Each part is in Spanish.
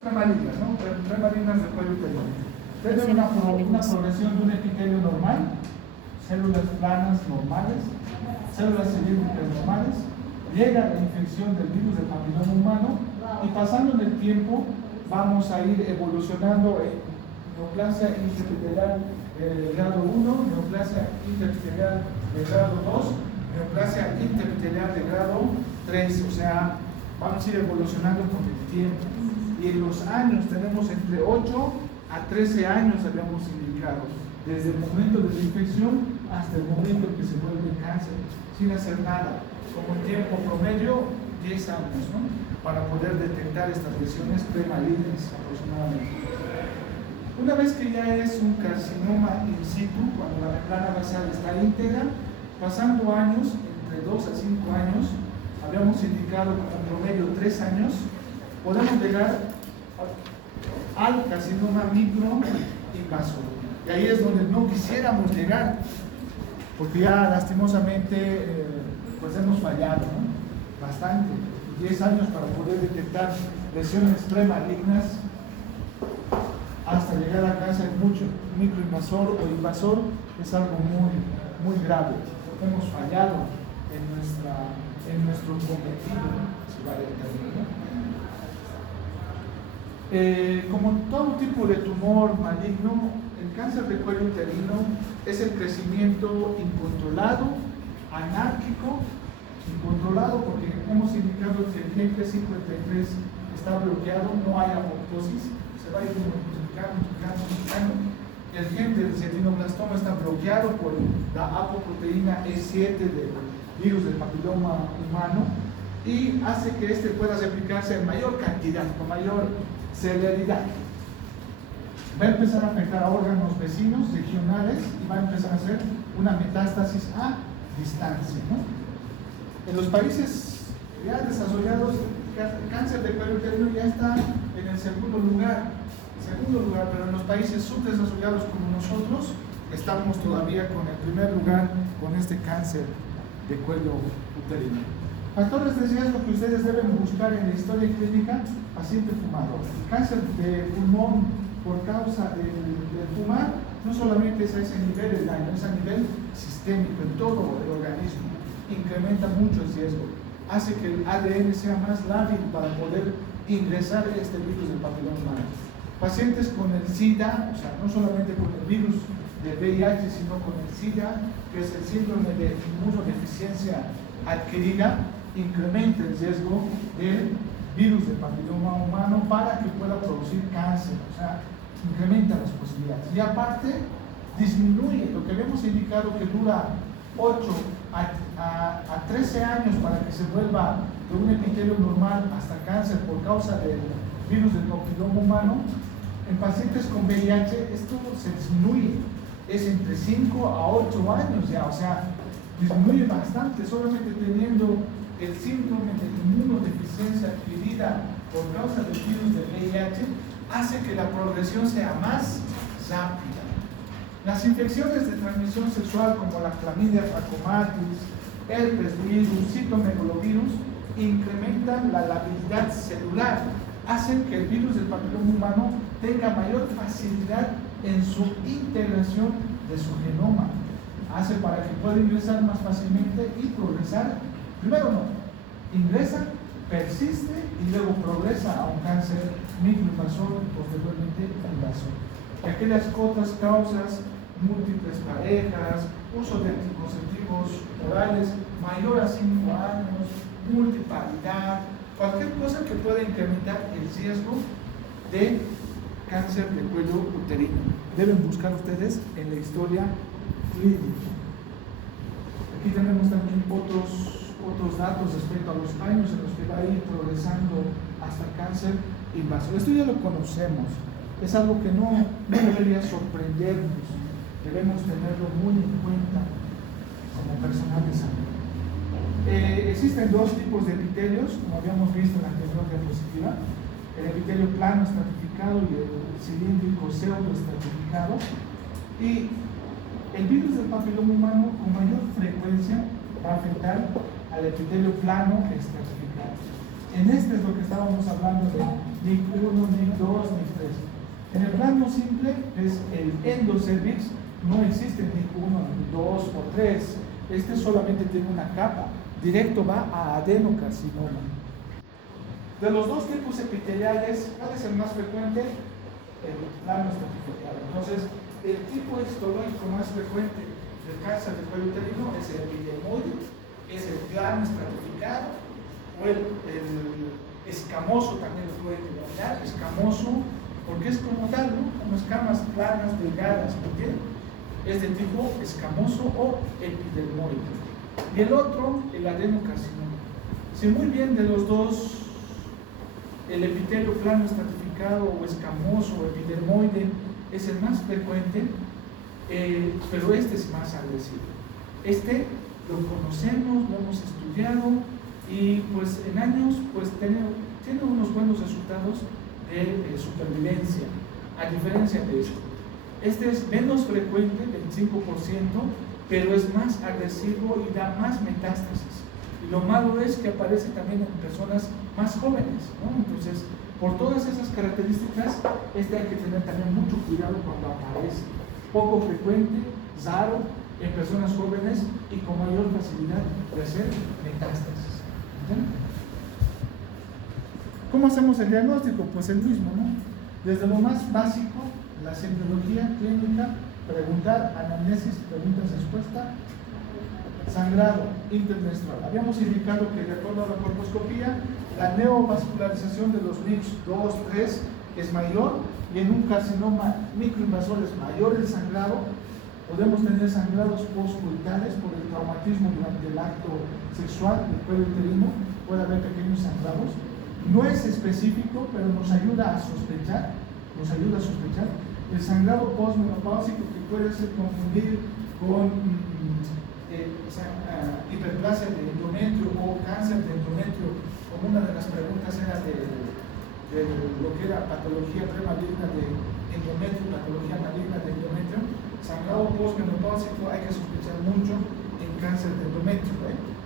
Premalignas, ¿no? Premalignas del cuello uterino. Tiene una progresión de un epitelio normal, células planas normales, células cilíndricas normales, llega la infección del virus del papiloma humano y pasando en el tiempo vamos a ir evolucionando en neoplasia intraepitelial de grado 1, neoplasia intraepitelial de grado 2, neoplasia intraepitelial de grado 3, o sea, vamos a ir evolucionando con el tiempo. Y en los años tenemos entre 8 a 13 años, habíamos indicado, desde el momento de la infección hasta el momento que se vuelve cáncer, sin hacer nada, como tiempo promedio 10 años, ¿no? Para poder detectar estas lesiones premalignas aproximadamente. Una vez que ya es un carcinoma in situ, cuando la membrana basal está íntegra, pasando años, entre 2 a 5 años, habíamos indicado como promedio 3 años, podemos llegar al carcinoma microinvasor. Y ahí es donde no quisiéramos llegar, porque ya lastimosamente pues hemos fallado, ¿no? Bastante. 10 años para poder detectar lesiones premalignas hasta llegar a cáncer mucho microinvasor o invasor es algo muy grave. Hemos fallado en nuestro cometido, si vale el término. Como todo tipo de tumor maligno, el cáncer de cuello uterino es el crecimiento incontrolado, anárquico, incontrolado porque hemos indicado que el gen P53 está bloqueado, no hay apoptosis, se va a ir multiplicando. El gen del retinoblastoma está bloqueado por la apoproteína E7 del virus del papiloma humano y hace que este pueda replicarse en mayor cantidad, con mayor celeridad. Va a empezar a afectar a órganos vecinos, regionales, y va a empezar a hacer una metástasis a distancia, ¿no? En los países ya desarrollados, el cáncer de cuello uterino ya está en el segundo lugar, pero en los países subdesarrollados como nosotros, estamos todavía con el primer lugar con este cáncer de cuello uterino. Factores de riesgo que ustedes deben buscar en la historia clínica: paciente fumador. El cáncer de pulmón por causa del fumar no solamente es a ese nivel el daño, es a nivel sistémico, en todo el organismo. Incrementa mucho el riesgo, hace que el ADN sea más lábil para poder ingresar este virus del papiloma humano. Pacientes con el SIDA, o sea, no solamente con el virus de VIH, sino con el SIDA, que es el síndrome de inmunodeficiencia adquirida, incrementa el riesgo del virus del papiloma humano para que pueda producir cáncer, o sea, incrementa las posibilidades. Y aparte, disminuye lo que habíamos indicado que dura 8 a 13 años para que se vuelva de un epitelio normal hasta cáncer por causa del virus del papiloma humano. En pacientes con VIH esto se disminuye, es entre 5 a 8 años ya, o sea, disminuye bastante, solamente teniendo el síndrome de inmunodeficiencia adquirida por causa del virus del VIH, hace que la progresión sea más rápida. Las infecciones de transmisión sexual como la clamidia trachomatis, herpes virus, citomegalovirus, incrementan la labilidad celular, hacen que el virus del papiloma humano tenga mayor facilidad en su integración de su genoma, hace para que pueda ingresar más fácilmente y progresar. Primero no, ingresa, persiste y luego progresa a un cáncer microinvasor y posteriormente invasor. Y aquellas otras causas, múltiples parejas, uso de anticonceptivos orales mayor a 5 años, multiparidad, cualquier cosa que pueda incrementar el riesgo de cáncer de cuello uterino. Deben buscar ustedes en la historia clínica. Aquí tenemos también otros datos respecto a los años en los que va a ir progresando hasta cáncer invasor. Esto ya lo conocemos, es algo que no debería sorprendernos, debemos tenerlo muy en cuenta como personal de salud. Existen dos tipos de epitelios, como habíamos visto en la anterior diapositiva: el epitelio plano estratificado y el cilíndrico pseudoestratificado. Y el virus del papiloma humano con mayor frecuencia va a afectar al epitelio plano estratificado. En este es lo que estábamos hablando de NIC 1, NIC 2, NIC 3. En el plano simple es el endocervix, no existe NIC 1, NIC 2 o 3. Este solamente tiene una capa, directo va a adenocarcinoma. De los dos tipos epiteliales, ¿cuál es el más frecuente? El plano estratificado. Entonces, el tipo histológico más frecuente del cáncer de cuello uterino es el epidermoide, es el plano estratificado o el escamoso, también lo pueden denominar, escamoso, porque es como tal, ¿no? Como escamas planas, delgadas, ¿por qué? Es de tipo escamoso o epidermoide. Y el otro, el adenocarcinoma. Si muy bien de los dos, el epitelio plano estratificado o escamoso o epidermoide es el más frecuente, pero este es más agresivo. Este lo conocemos, lo hemos estudiado y pues en años pues tiene unos buenos resultados de supervivencia, a diferencia de este. Este es menos frecuente, 25%, pero es más agresivo y da más metástasis. Y lo malo es que aparece también en personas más jóvenes, ¿no? Entonces, por todas esas características, este hay que tener también mucho cuidado cuando aparece. Poco frecuente, raro, en personas jóvenes y con mayor facilidad de hacer metástasis. ¿Entienden? ¿Cómo hacemos el diagnóstico? Pues el mismo, ¿no? Desde lo más básico, la semiología clínica, preguntar, anamnesis, preguntas-respuesta, sangrado intermenstrual. Habíamos indicado que de acuerdo a la colposcopía, la neovascularización de los NICs 2, 3 es mayor y en un carcinoma microinvasor es mayor el sangrado. Podemos tener sangrados postcoitales por el traumatismo durante el acto sexual del cuello uterino, puede haber pequeños sangrados. No es específico, pero nos ayuda a sospechar. El sangrado postmenopáusico, que puede ser confundido con hiperplasia de endometrio o cáncer de endometrio, como una de las preguntas era de lo que era patología premaligna de endometrio, patología maligna de endometrio. Sangrado postmenopáusico hay que sospechar mucho en cáncer de endometrio,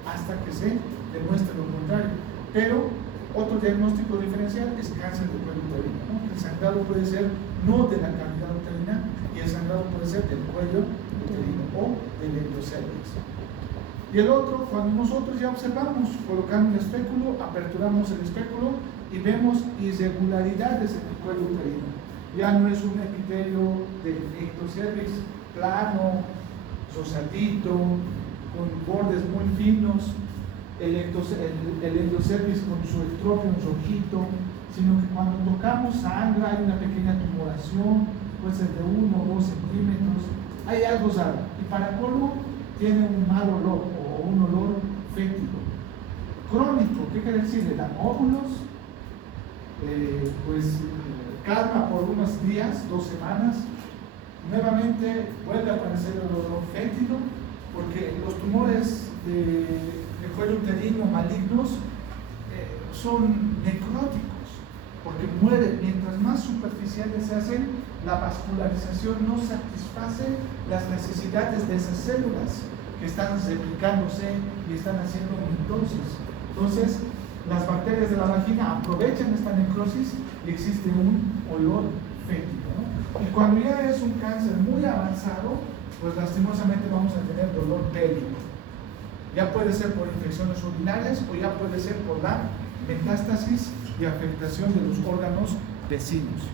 hasta que se demuestre lo contrario. Pero otro diagnóstico diferencial es cáncer de cuello uterino, ¿no? El sangrado puede ser no de la cavidad uterina y el sangrado puede ser del cuello uterino o del endocervix. Y el otro, cuando nosotros ya observamos, colocando un espéculo, aperturamos el espéculo y vemos irregularidades en el cuello uterino. Ya no es un epitelio del endocervix plano, rosadito, con bordes muy finos, el endocervix con su ectropion rojito, sino que cuando tocamos sangre hay una pequeña tumoración, puede ser de 1 o 2 centímetros, hay algo raro. Y para colmo, tiene un mal olor o un olor fétido. Crónico, ¿qué quiere decir? Le dan óvulos, calma por unos días, 2 semanas, nuevamente vuelve a aparecer el olor fétido, porque los tumores de cuello uterino malignos son necróticos, porque mueren. Mientras más superficiales se hacen, la vascularización no satisface las necesidades de esas células que están replicándose y están haciendo mitosis. Entonces, las bacterias de la vagina aprovechan esta necrosis y existe un olor fétido, ¿no? Y cuando ya es un cáncer muy avanzado, pues lastimosamente vamos a tener dolor pélvico. Ya puede ser por infecciones urinarias o ya puede ser por la metástasis y afectación de los órganos vecinos.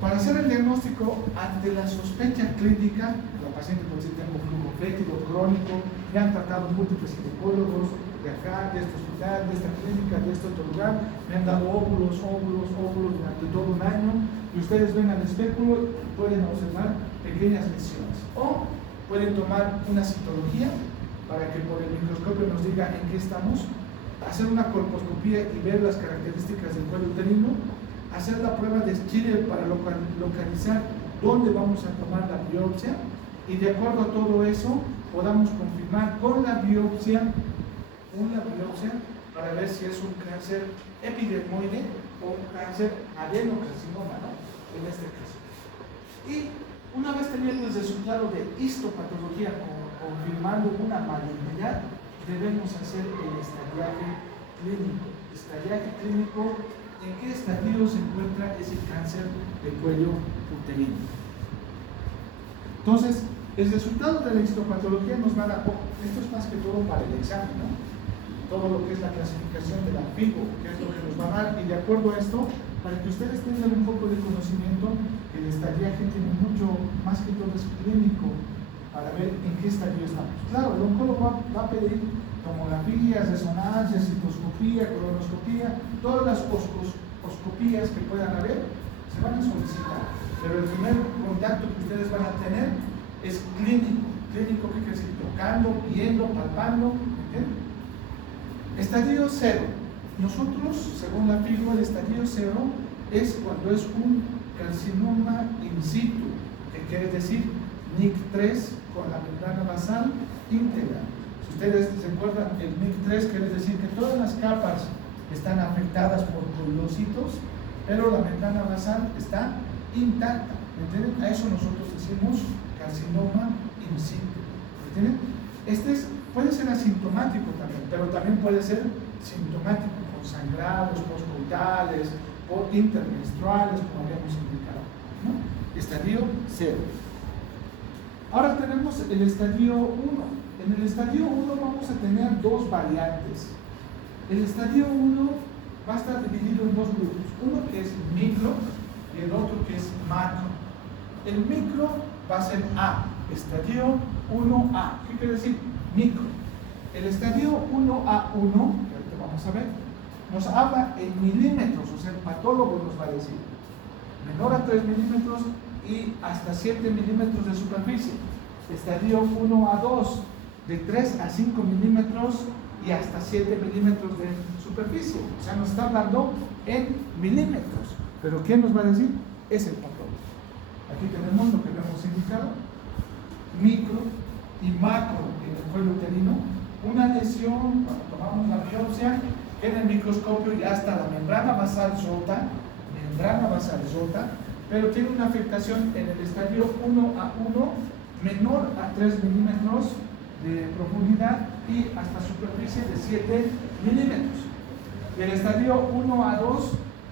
Para hacer el diagnóstico, ante la sospecha clínica, la paciente puede decir: tengo flujo fétido crónico, me han tratado múltiples ginecólogos de acá, de este hospital, de esta clínica, de este otro lugar, me han dado óvulos durante todo un año, y ustedes ven al espéculo y pueden observar pequeñas lesiones. O pueden tomar una citología para que por el microscopio nos diga en qué estamos, hacer una colposcopía y ver las características del cuello uterino, hacer la prueba de Schiller para localizar dónde vamos a tomar la biopsia, y de acuerdo a todo eso podamos confirmar con la biopsia para ver si es un cáncer epidermoide o un cáncer adenocarcinoma, ¿no? En este caso. Y una vez teniendo el resultado de histopatología confirmando una malignidad, debemos hacer el estallaje clínico. Estallaje clínico en qué estadio se encuentra ese cáncer de cuello uterino. Entonces, el resultado de la histopatología nos va a dar, esto es más que todo para el examen, ¿no? Todo lo que es la clasificación de la FIGO, que es lo que nos va a dar, y de acuerdo a esto, para que ustedes tengan un poco de conocimiento, el estadiaje tiene mucho, más que todo es clínico, para ver en qué estadio estamos. Claro, el oncólogo va a pedir tomografías, resonancias, citoscopía, colonoscopía, todas las oscopías que puedan haber, se van a solicitar, pero el primer contacto que ustedes van a tener es clínico. Clínico, ¿qué quiere decir? Tocando, viendo, palpando, ¿entienden? Estadio 0. Nosotros, según la FIGO, el estadio 0 es cuando es un carcinoma in situ, que quiere decir NIC3 con la membrana basal íntegra. Si ustedes recuerdan, el NIC3 quiere decir que todas las capas están afectadas por coilocitos, pero la membrana basal está intacta. ¿Entienden? A eso nosotros decimos carcinoma in situ. ¿Entienden? Puede ser asintomático también, pero también puede ser sintomático, con sangrados postcoitales, intermenstruales, como habíamos indicado, ¿no? Estadio 0. Ahora tenemos el estadio 1. En el estadio 1 vamos a tener dos variantes. El estadio 1 va a estar dividido en dos grupos, uno que es micro y el otro que es macro. El micro va a ser A, estadio 1A. ¿Qué quiere decir? Micro. El estadio 1A1, que ahorita vamos a ver, nos habla en milímetros, o sea, el patólogo nos va a decir menor a 3 milímetros y hasta 7 milímetros de superficie. Estadio 1A2, de 3 a 5 milímetros y hasta 7 milímetros de superficie. O sea, nos está hablando en milímetros. Pero ¿quién nos va a decir? Es el patólogo. Aquí tenemos lo que hemos indicado: micro y macro en el cuello uterino. Una lesión, cuando tomamos la biopsia, en el microscopio ya está la membrana basal rota, pero tiene una afectación en el estadio 1A1 menor a 3 milímetros de profundidad y hasta superficie de 7 milímetros. Y el estadio 1A2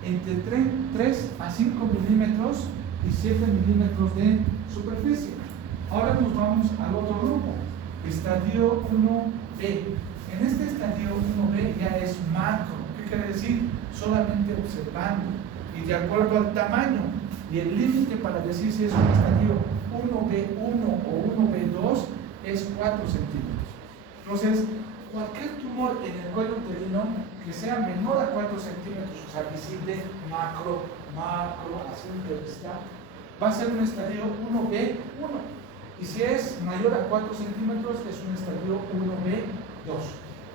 entre 3 a 5 milímetros y 7 milímetros de superficie. Ahora nos vamos al otro grupo, estadio 1B. En este estadio 1B ya es macro. ¿Qué quiere decir? Solamente observando. Y de acuerdo al tamaño y el límite para decir si es un estadio 1B1 o 1B2 es 4 centímetros. Entonces, cualquier tumor en el cuello uterino que sea menor a 4 centímetros, o sea, visible, macro, a simple vista, va a ser un estadio 1B1. Y si es mayor a 4 centímetros, es un estadio 1B2.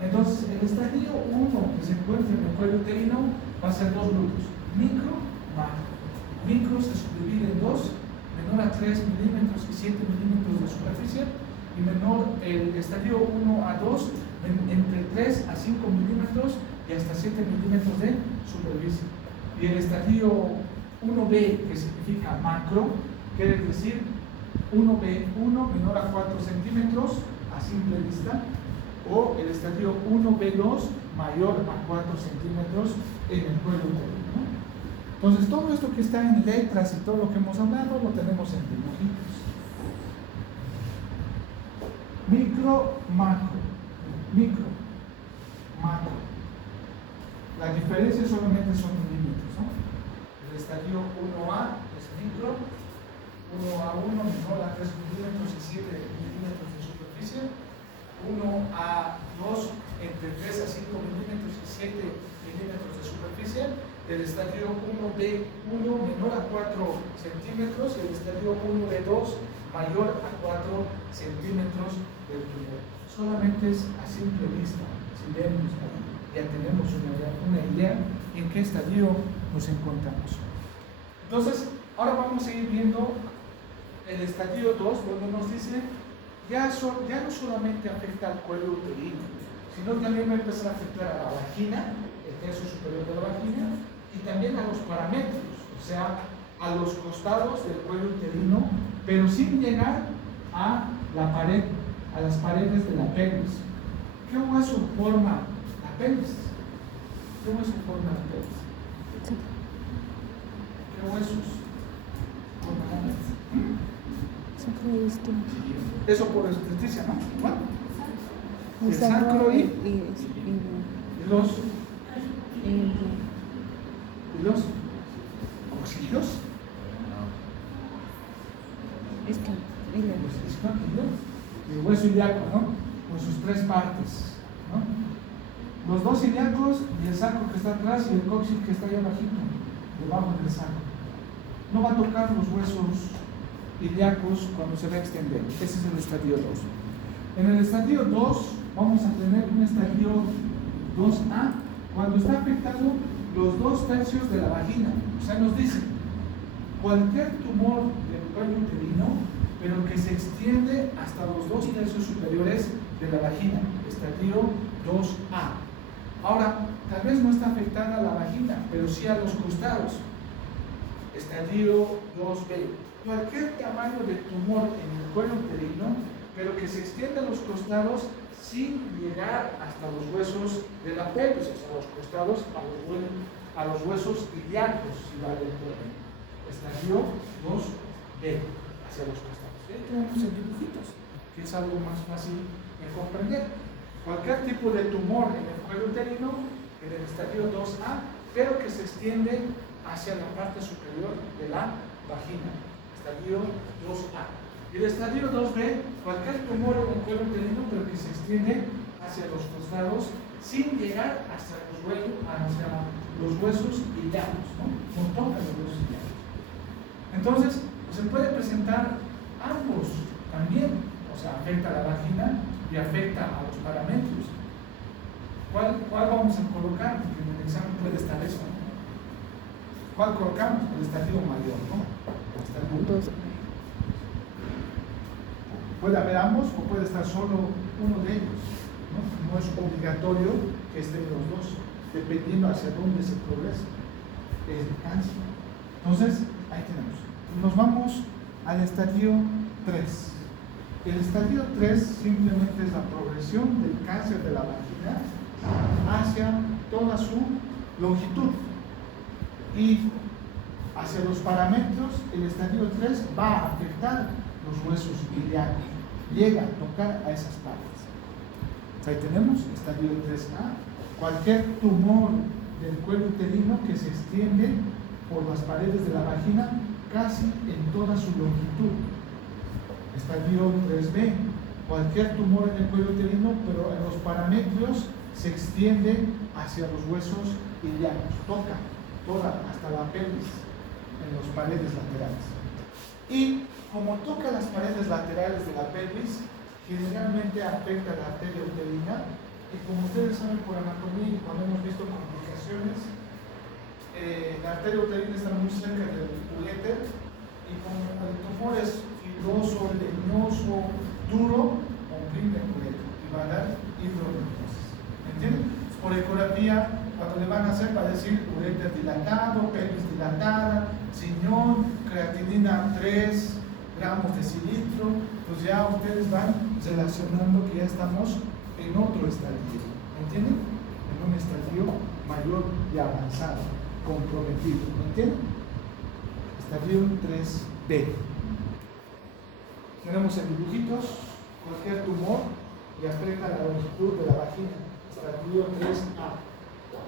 Entonces, el estadio 1 que se encuentra en el cuello uterino va a ser dos grupos: micro, macro. Micro se subdivide en dos: menor a 3 milímetros y 7 milímetros de superficie, y menor el estadio 1A2 entre 3 a 5 milímetros y hasta 7 milímetros de superficie. Y el estadio 1B, que significa macro, quiere decir 1B1 menor a 4 centímetros a simple vista, o el estadio 1B2 mayor a 4 centímetros en el cuello uterino, ¿no? Entonces, todo esto que está en letras y todo lo que hemos hablado lo tenemos en dibujitos. Micro, macro. Micro, macro. La diferencia solamente son milímetros, ¿no? El estadio 1A es micro, 1A1 menor a 3 milímetros y 7 milímetros de superficie, 1A2 entre 3 a 5 milímetros y 7 milímetros de superficie, el estadio 1B1 menor a 4 centímetros y el estadio 1B2 mayor a 4 centímetros del tumor. Solamente es a simple vista. Si vemos, ya tenemos una idea en qué estadio nos encontramos. Entonces, ahora vamos a ir viendo el estadio 2, donde nos dice ya no solamente afecta al cuello uterino, sino también va a empezar a afectar a la vagina, el tercio superior de la vagina, y también a los paramétros, o sea, a los costados del cuello uterino, pero sin llegar a la pared, a las paredes de la pelvis. ¿Qué hueso forma la pelvis? ¿Qué hueso forma la pelvis? huesos. ¿Mm? Eso por obstetricia, ¿no? ¿Cuál? El sacro y los coxillos. Los isquiotibiales. El hueso ilíaco, ¿no? Con sus tres partes, ¿no? Los dos ilíacos y el sacro que está atrás y el coxis que está ahí abajito, debajo del sacro. No va a tocar los huesos ilíacos cuando se va a extender. Ese es el estadio 2. En el estadio 2 vamos a tener un estadio 2A cuando está afectado los 2/3 de la vagina. O sea, nos dice cualquier tumor del cuello uterino, pero que se extiende hasta los 2/3 superiores de la vagina. Estadio 2A. Ahora, tal vez no está afectada la vagina, pero sí a los costados. Estadio 2B. Cualquier tamaño de tumor en el cuello uterino, pero que se extiende a los costados sin llegar hasta los huesos de la pelvis, o sea, a los costados, a los huesos ilíacos, si vale el término. Estadio 2B, hacia los costados. Tenemos en dibujitos, que es algo más fácil de comprender. Cualquier tipo de tumor en el cuello uterino, en el estadio 2A, pero que se extiende hacia la parte superior de la vagina. Estadio 2A. Y el estadio 2B, cualquier tumor en el cuello uterino, pero que se extiende hacia los costados sin llegar hasta los huesos ilíacos, ¿no? No toca los huesos ilíacos. Entonces, se puede presentar ambos también, o sea, afecta a la vagina y afecta a los paramentos. ¿Cuál vamos a colocar? Porque en el examen puede estar eso, ¿no? ¿Cuál colocamos? El estadio mayor, ¿no? Puede haber ambos o puede estar solo uno de ellos, ¿no? No es obligatorio que estén los dos, dependiendo hacia dónde se progresa el cáncer. Entonces, ahí tenemos. Nos vamos al estadio 3. El estadio 3 simplemente es la progresión del cáncer de la vagina hacia toda su longitud. Y hacia los parámetros, el estadio 3 va a afectar los huesos ilíacos, llega a tocar a esas partes. Ahí tenemos estadio 3A, cualquier tumor del cuello uterino que se extiende por las paredes de la vagina casi en toda su longitud. Estadio 3B, cualquier tumor en el cuello uterino, pero en los parámetros se extiende hacia los huesos ilíacos, toca toda hasta la pelvis en las paredes laterales. Y como toca las paredes laterales de la pelvis, generalmente afecta la arteria uterina, y como ustedes saben por anatomía y cuando hemos visto complicaciones, la arteria uterina está muy cerca del uréter, y como el tumor es fibroso, leñoso, duro, comprime el uréter y va a dar hidronefosis. ¿Entienden? Por ecografía, cuando le van a hacer, va a decir uréter dilatado, pelvis dilatada, ciñón, creatinina 3 gramos de cilitro, pues ya ustedes van relacionando que ya estamos en otro estadio, ¿entienden? En un estadio mayor y avanzado, comprometido, ¿entienden? Estadio 3B. Tenemos en dibujitos cualquier tumor y afecta la longitud de la vagina. Estadio 3A.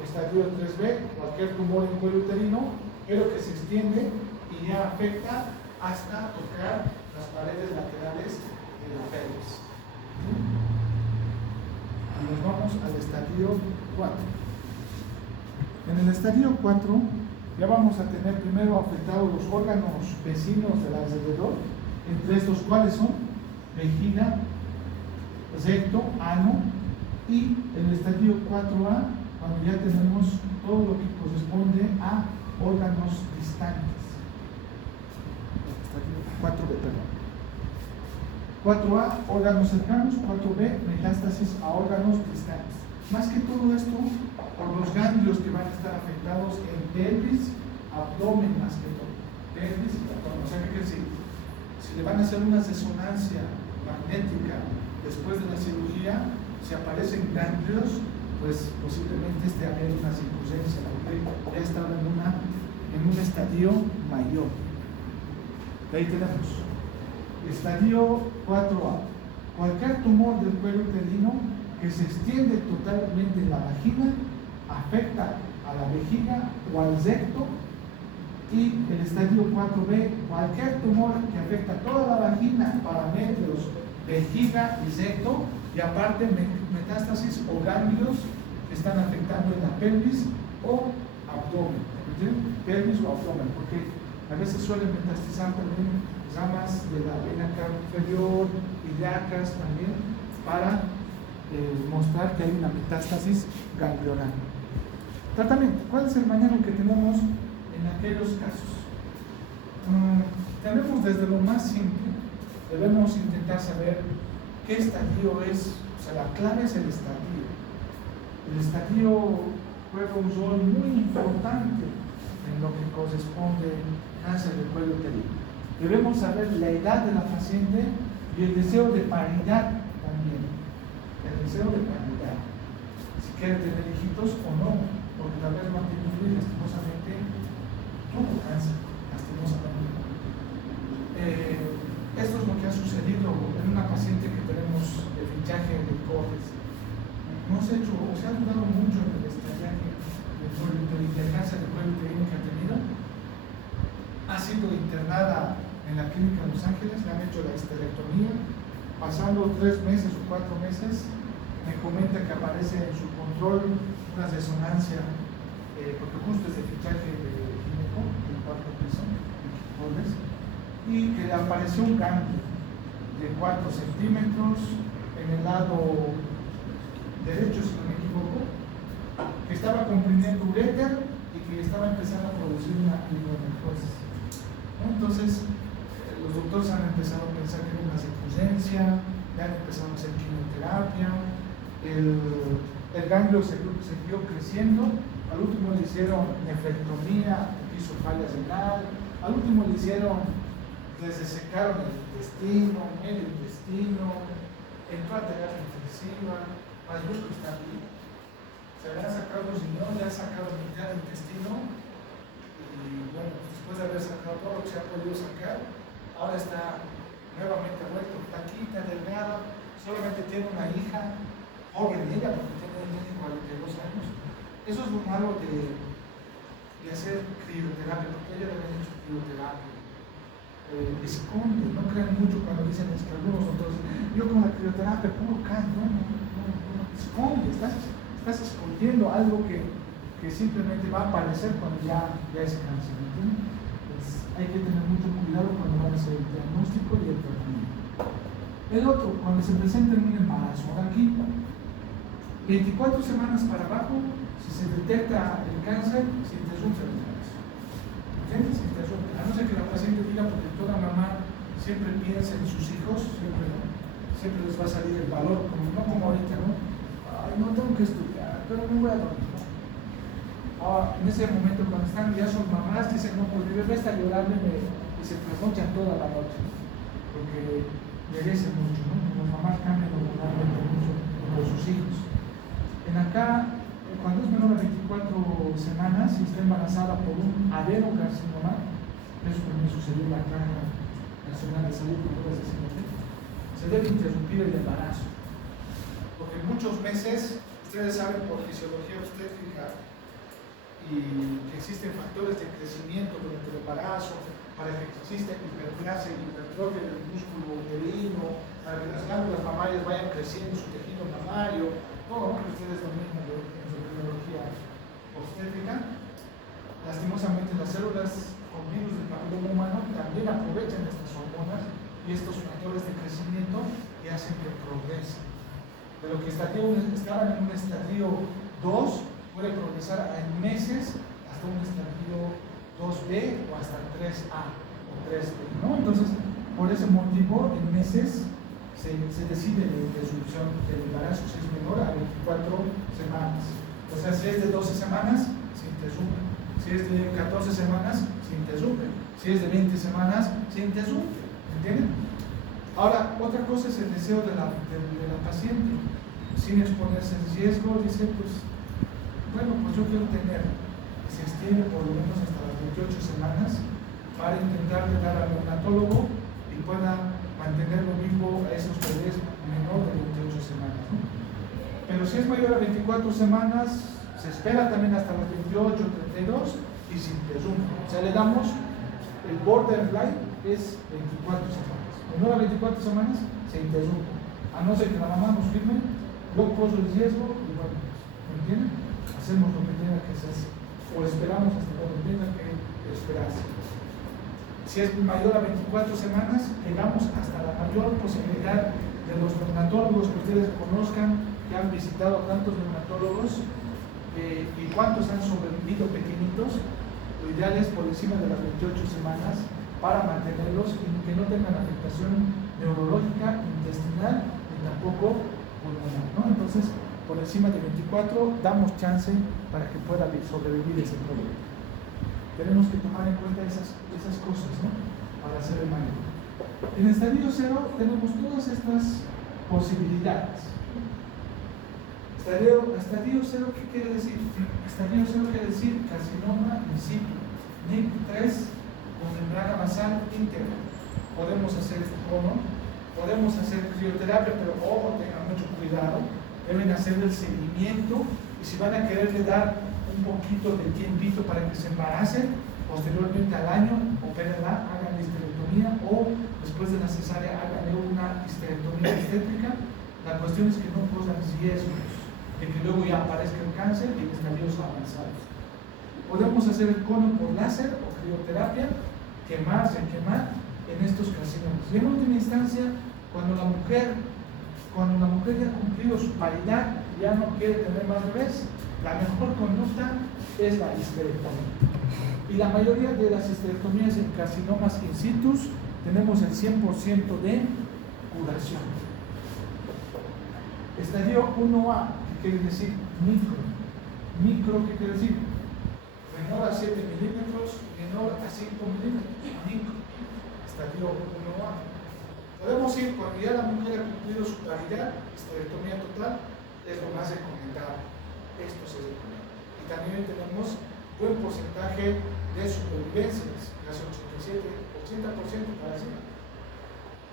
Estadio 3B, cualquier tumor en cuello uterino, pero que se extiende y ya afecta hasta tocar las paredes laterales de la pelvis. Y nos vamos al estadio 4. En el estadio 4 ya vamos a tener primero afectados los órganos vecinos del alrededor, entre estos cuales son vejiga, recto, ano, y el estadio 4A, cuando ya tenemos todo lo que corresponde a órganos distantes. Estadio 4B, perdón. 4A, órganos cercanos, 4B, metástasis a órganos distantes. Más que todo esto, por los ganglios que van a estar afectados en pelvis, abdomen más que todo. Pelvis y abdomen. O sea, ¿qué quiere decir? Si le van a hacer una resonancia magnética después de la cirugía, si aparecen ganglios, pues posiblemente esté habiendo una circunstancia, porque ya estaba en una en un estadio mayor. Ahí tenemos. Estadio 4A. Cualquier tumor del cuello uterino que se extiende totalmente en la vagina afecta a la vejiga o al recto. Y el estadio 4B, cualquier tumor que afecta toda la vagina, paramétros, vejiga y recto, y aparte metástasis o ganglios que están afectando en la pelvis o abdomen. ¿Entienden? Pelvis o abdomen, porque a veces suelen metastizar también ramas de la vena cava inferior, ilíacas también, para mostrar que hay una metástasis ganglionar. Tratamiento. ¿Cuál es el manejo que tenemos en aquellos casos? Tenemos desde lo más simple, debemos intentar saber qué estadio es, o sea, la clave es el estadio. El estadio juega un rol muy importante en lo que corresponde al cáncer del cuello uterino. Debemos saber la edad de la paciente y el deseo de paridad también. El deseo de paridad. Si quiere tener hijitos o no, porque tal vez no ha tenido y lastimosamente tuvo cáncer, lastimosamente. Esto es lo que ha sucedido en una paciente que tenemos de fichaje de COFES. No se ha dudado mucho en el estallaje del cáncer de cuello uterino que ha tenido. Ha sido internada en la clínica de Los Ángeles, le han hecho la histerectomía. Pasando 3 meses o 4 meses, me comenta que aparece en su control una resonancia, porque justo es de fichaje de gineco, del cuarto piso, y que le apareció un ganglio de 4 centímetros en el lado derecho, si no me equivoco, que estaba comprimiendo uréter y que estaba empezando a producir una hidronecrosis. Entonces, los doctores han empezado a pensar que era una recurrencia, le han empezado a hacer quimioterapia, el ganglio siguió creciendo, al último le hicieron nefrectomía, hizo falla renal, al último le secaron el intestino, medio intestino, entró a terapia intensiva, más bien que está bien. Se le han sacado los riñones, le han sacado mitad del intestino, y bueno, después de haber sacado todo lo que se ha podido sacar, ahora está nuevamente vuelto flaquita, delgada, solamente tiene una hija joven ella, porque tiene 42 años. Eso es lo malo de hacer crioterapia, porque ella le habían hecho crioterapia. Esconde, no crean mucho cuando dicen es que algunos doctores, yo con la crioterapia puro cáncer, no, esconde, estás escondiendo algo que simplemente va a aparecer cuando ya es cáncer, ¿entiendes? Hay que tener mucho cuidado cuando van a hacer el diagnóstico y el tratamiento. El otro, cuando se presenta en un embarazo, ahora aquí, 24 semanas para abajo, si se detecta el cáncer, se interrumpe el embarazo. ¿Entiendes? Se interrumpe. A no ser que la paciente diga, porque toda mamá siempre piensa en sus hijos, siempre les va a salir el valor, no como ahorita, ¿no? Ay, no tengo que estudiar, pero me voy a dormir. En ese momento, cuando ya son mamás, dicen, no, pues mi bebé está llorando y se trasnochan toda la noche, porque merecen mucho, ¿no? Las mamás cambian hormonalmente mucho por sus hijos. Cuando es menor a 24 semanas y está embarazada por un adenocarcinoma, eso también sucedió en la Caja Nacional de Salud, se debe interrumpir el embarazo, porque muchos meses, ustedes saben por fisiología obstétrica, y que existen factores de crecimiento durante el embarazo para que exista hiperplasia y hipertrofia del músculo uterino, para que las glándulas mamarias vayan creciendo su tejido mamario, todo, ¿no? Que ustedes dominan en su biología obstétrica. Lastimosamente las células con virus del papiloma humano también aprovechan estas hormonas y estos factores de crecimiento y hacen que progresen. De lo que estaban en un estadio 2, puede progresar en meses hasta un estadio 2B o hasta 3A o 3B, ¿no? Entonces, por ese motivo, en meses se decide la interrupción del embarazo si es menor a 24 semanas. O sea, si es de 12 semanas, se interrumpe. Si es de 14 semanas, se interrumpe. Si es de 20 semanas, se interrumpe. ¿Entienden? Ahora, otra cosa es el deseo de la paciente. Sin exponerse en riesgo, dice, pues, bueno, pues yo quiero tener, se extiende por lo menos hasta las 28 semanas para intentar dar al neonatólogo y pueda mantenerlo vivo a esos bebés menor de 28 semanas, ¿no? Pero si es mayor a 24 semanas, se espera también hasta las 28, 32 y se interrumpe. O sea, le damos el borderline es 24 semanas. Menor a 24 semanas se interrumpe. A no ser que la mamá nos firme, yo corro el riesgo y bueno, ¿me entienden? Hacemos lo que tenga que hacerse. O esperamos hasta lo que tenga que esperarse. Si es mayor a 24 semanas, llegamos hasta la mayor posibilidad de los neonatólogos que ustedes conozcan, que han visitado a tantos neonatólogos y cuántos han sobrevivido pequeñitos. Lo ideal es por encima de las 28 semanas para mantenerlos y que no tengan afectación neurológica, intestinal ni tampoco pulmonar, ¿no? Entonces, por encima de 24 damos chance para que pueda sobrevivir ese problema. Tenemos que tomar en cuenta esas cosas, ¿no? Para hacer el manejo. En estadio 0 tenemos todas estas posibilidades. Estadio 0, ¿qué quiere decir? Estadio 0 quiere decir carcinoma in situ, NIC3 con membrana basal íntegra. Podemos hacer cono, podemos hacer crioterapia, pero ojo, tengan mucho cuidado, deben hacer el seguimiento y si van a quererle dar un poquito de tiempito para que se embarace, posteriormente al año, opérenla, hagan la histerectomía o después de la cesárea hagan una histerectomía obstétrica. La cuestión es que no corran riesgos de que luego ya aparezca el cáncer y en estadios avanzados. Podemos hacer el cono por láser o crioterapia, quemar en estos carcinomas. Y en última instancia, cuando la mujer ya ha cumplido su paridad, ya no quiere tener más bebés, la mejor conducta es la histerectomía. Y la mayoría de las histerectomías en carcinomas in situ tenemos el 100% de curación. Estadio 1A, ¿qué quiere decir? Micro. Micro, ¿qué quiere decir? Menor a 7 milímetros, menor a 5 milímetros. Micro. Estadio 1A. Podemos ir cuando ya la mujer ha cumplido su paridad, histerectomía total, es lo más recomendable. Esto se recomienda. Y también tenemos buen porcentaje de supervivencias, casi 80% para encima.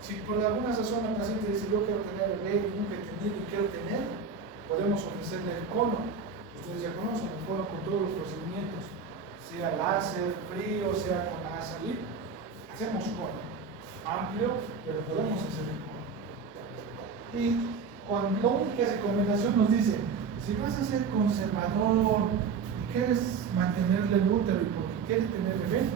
Si por alguna razón la paciente dice yo quiero tener bebé, nunca he tenido y quiero tener, podemos ofrecerle el cono. Ustedes ya conocen el cono con todos los procedimientos, sea láser, frío, sea con ASALIP, hacemos cono amplio, pero podemos hacer el cono. Y con la única recomendación nos dice, si vas a ser conservador y quieres mantenerle el útero y porque quieres tener bebé,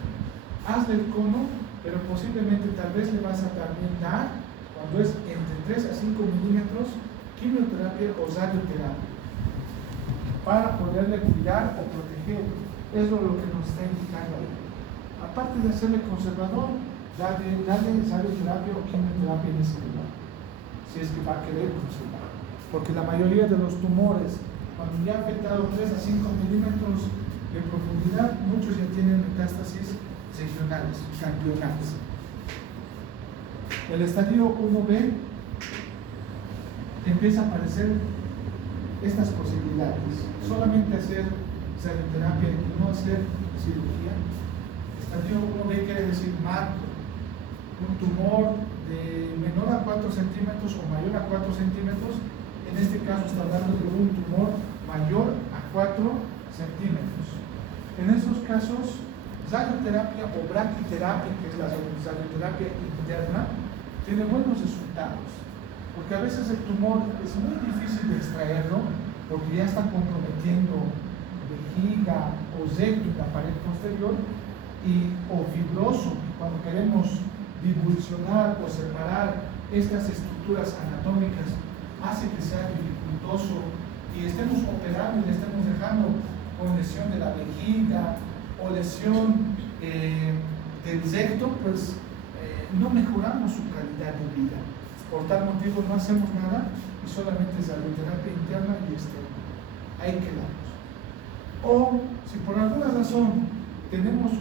hazle el cono, pero posiblemente tal vez le vas a también dar, cuando es entre 3 a 5 milímetros, quimioterapia o radioterapia, para poderle cuidar o proteger. Eso es lo que nos está indicando ahí. Aparte de hacerle conservador, darle radioterapia o quimioterapia en ese lugar, si es que va a querer conservar. Porque la mayoría de los tumores, cuando ya ha afectado 3 a 5 milímetros de profundidad, muchos ya tienen metástasis regionales, ganglionales. El estadio 1B empieza a aparecer estas posibilidades. Solamente hacer radioterapia y no hacer cirugía. Estadio 1B quiere decir macro, un tumor de menor a 4 centímetros o mayor a 4 centímetros. En este caso está hablando de un tumor mayor a 4 centímetros. En esos casos, radioterapia o braquiterapia, que es la radioterapia interna, tiene buenos resultados, porque a veces el tumor es muy difícil de extraerlo, porque ya está comprometiendo vejiga o recto en la pared posterior, o fibroso, cuando queremos divulsionar o separar estas estructuras anatómicas, hace que sea dificultoso y estemos operando y le estemos dejando con lesión de la vejiga o lesión del recto, pues no mejoramos su calidad de vida. Por tal motivo no hacemos nada y solamente es radioterapia interna y externa. Ahí quedamos. O si por alguna razón tenemos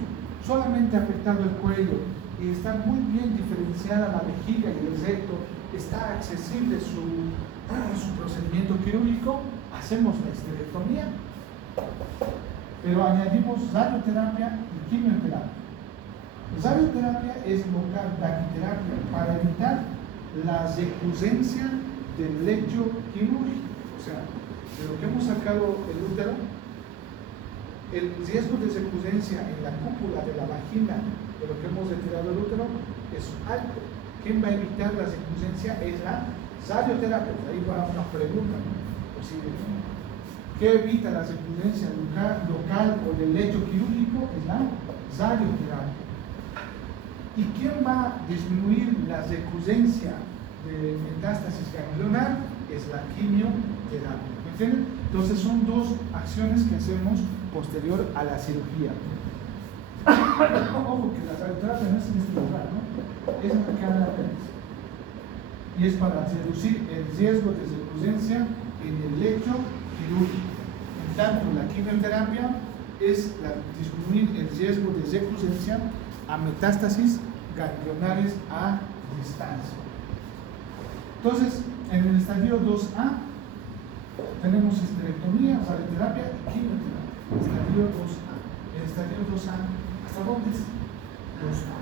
solamente afectado el cuello y está muy bien diferenciada la vejiga y el recto, está accesible su procedimiento quirúrgico, hacemos la histerectomía pero añadimos radioterapia y quimioterapia. Radioterapia es local, braquiterapia, para evitar la recurrencia del lecho quirúrgico. O sea, de lo que hemos sacado el útero, el riesgo de recurrencia en la cúpula de la vagina de lo que hemos retirado el útero es alto. ¿Quién va a evitar la recurrencia? Es la radioterapia. Ahí va una pregunta posible. ¿Qué evita la recurrencia local o del lecho quirúrgico? Es la radioterapia. ¿Y quién va a disminuir la recurrencia de metástasis ganglionar? Es la quimioterapia. ¿Me entienden? Entonces son dos acciones que hacemos posterior a la cirugía. Ojo que la radioterapia no es en este lugar, ¿no? Es en la cara apenas. Y es para reducir el riesgo de recurrencia en el lecho quirúrgico. En tanto, la quimioterapia es disminuir el riesgo de recurrencia a metástasis ganglionares a distancia. Entonces, en el estadio 2A tenemos esterectomía, radioterapia y quimioterapia. Estadio 2A. El estadio 2A, ¿hasta dónde es? 2A.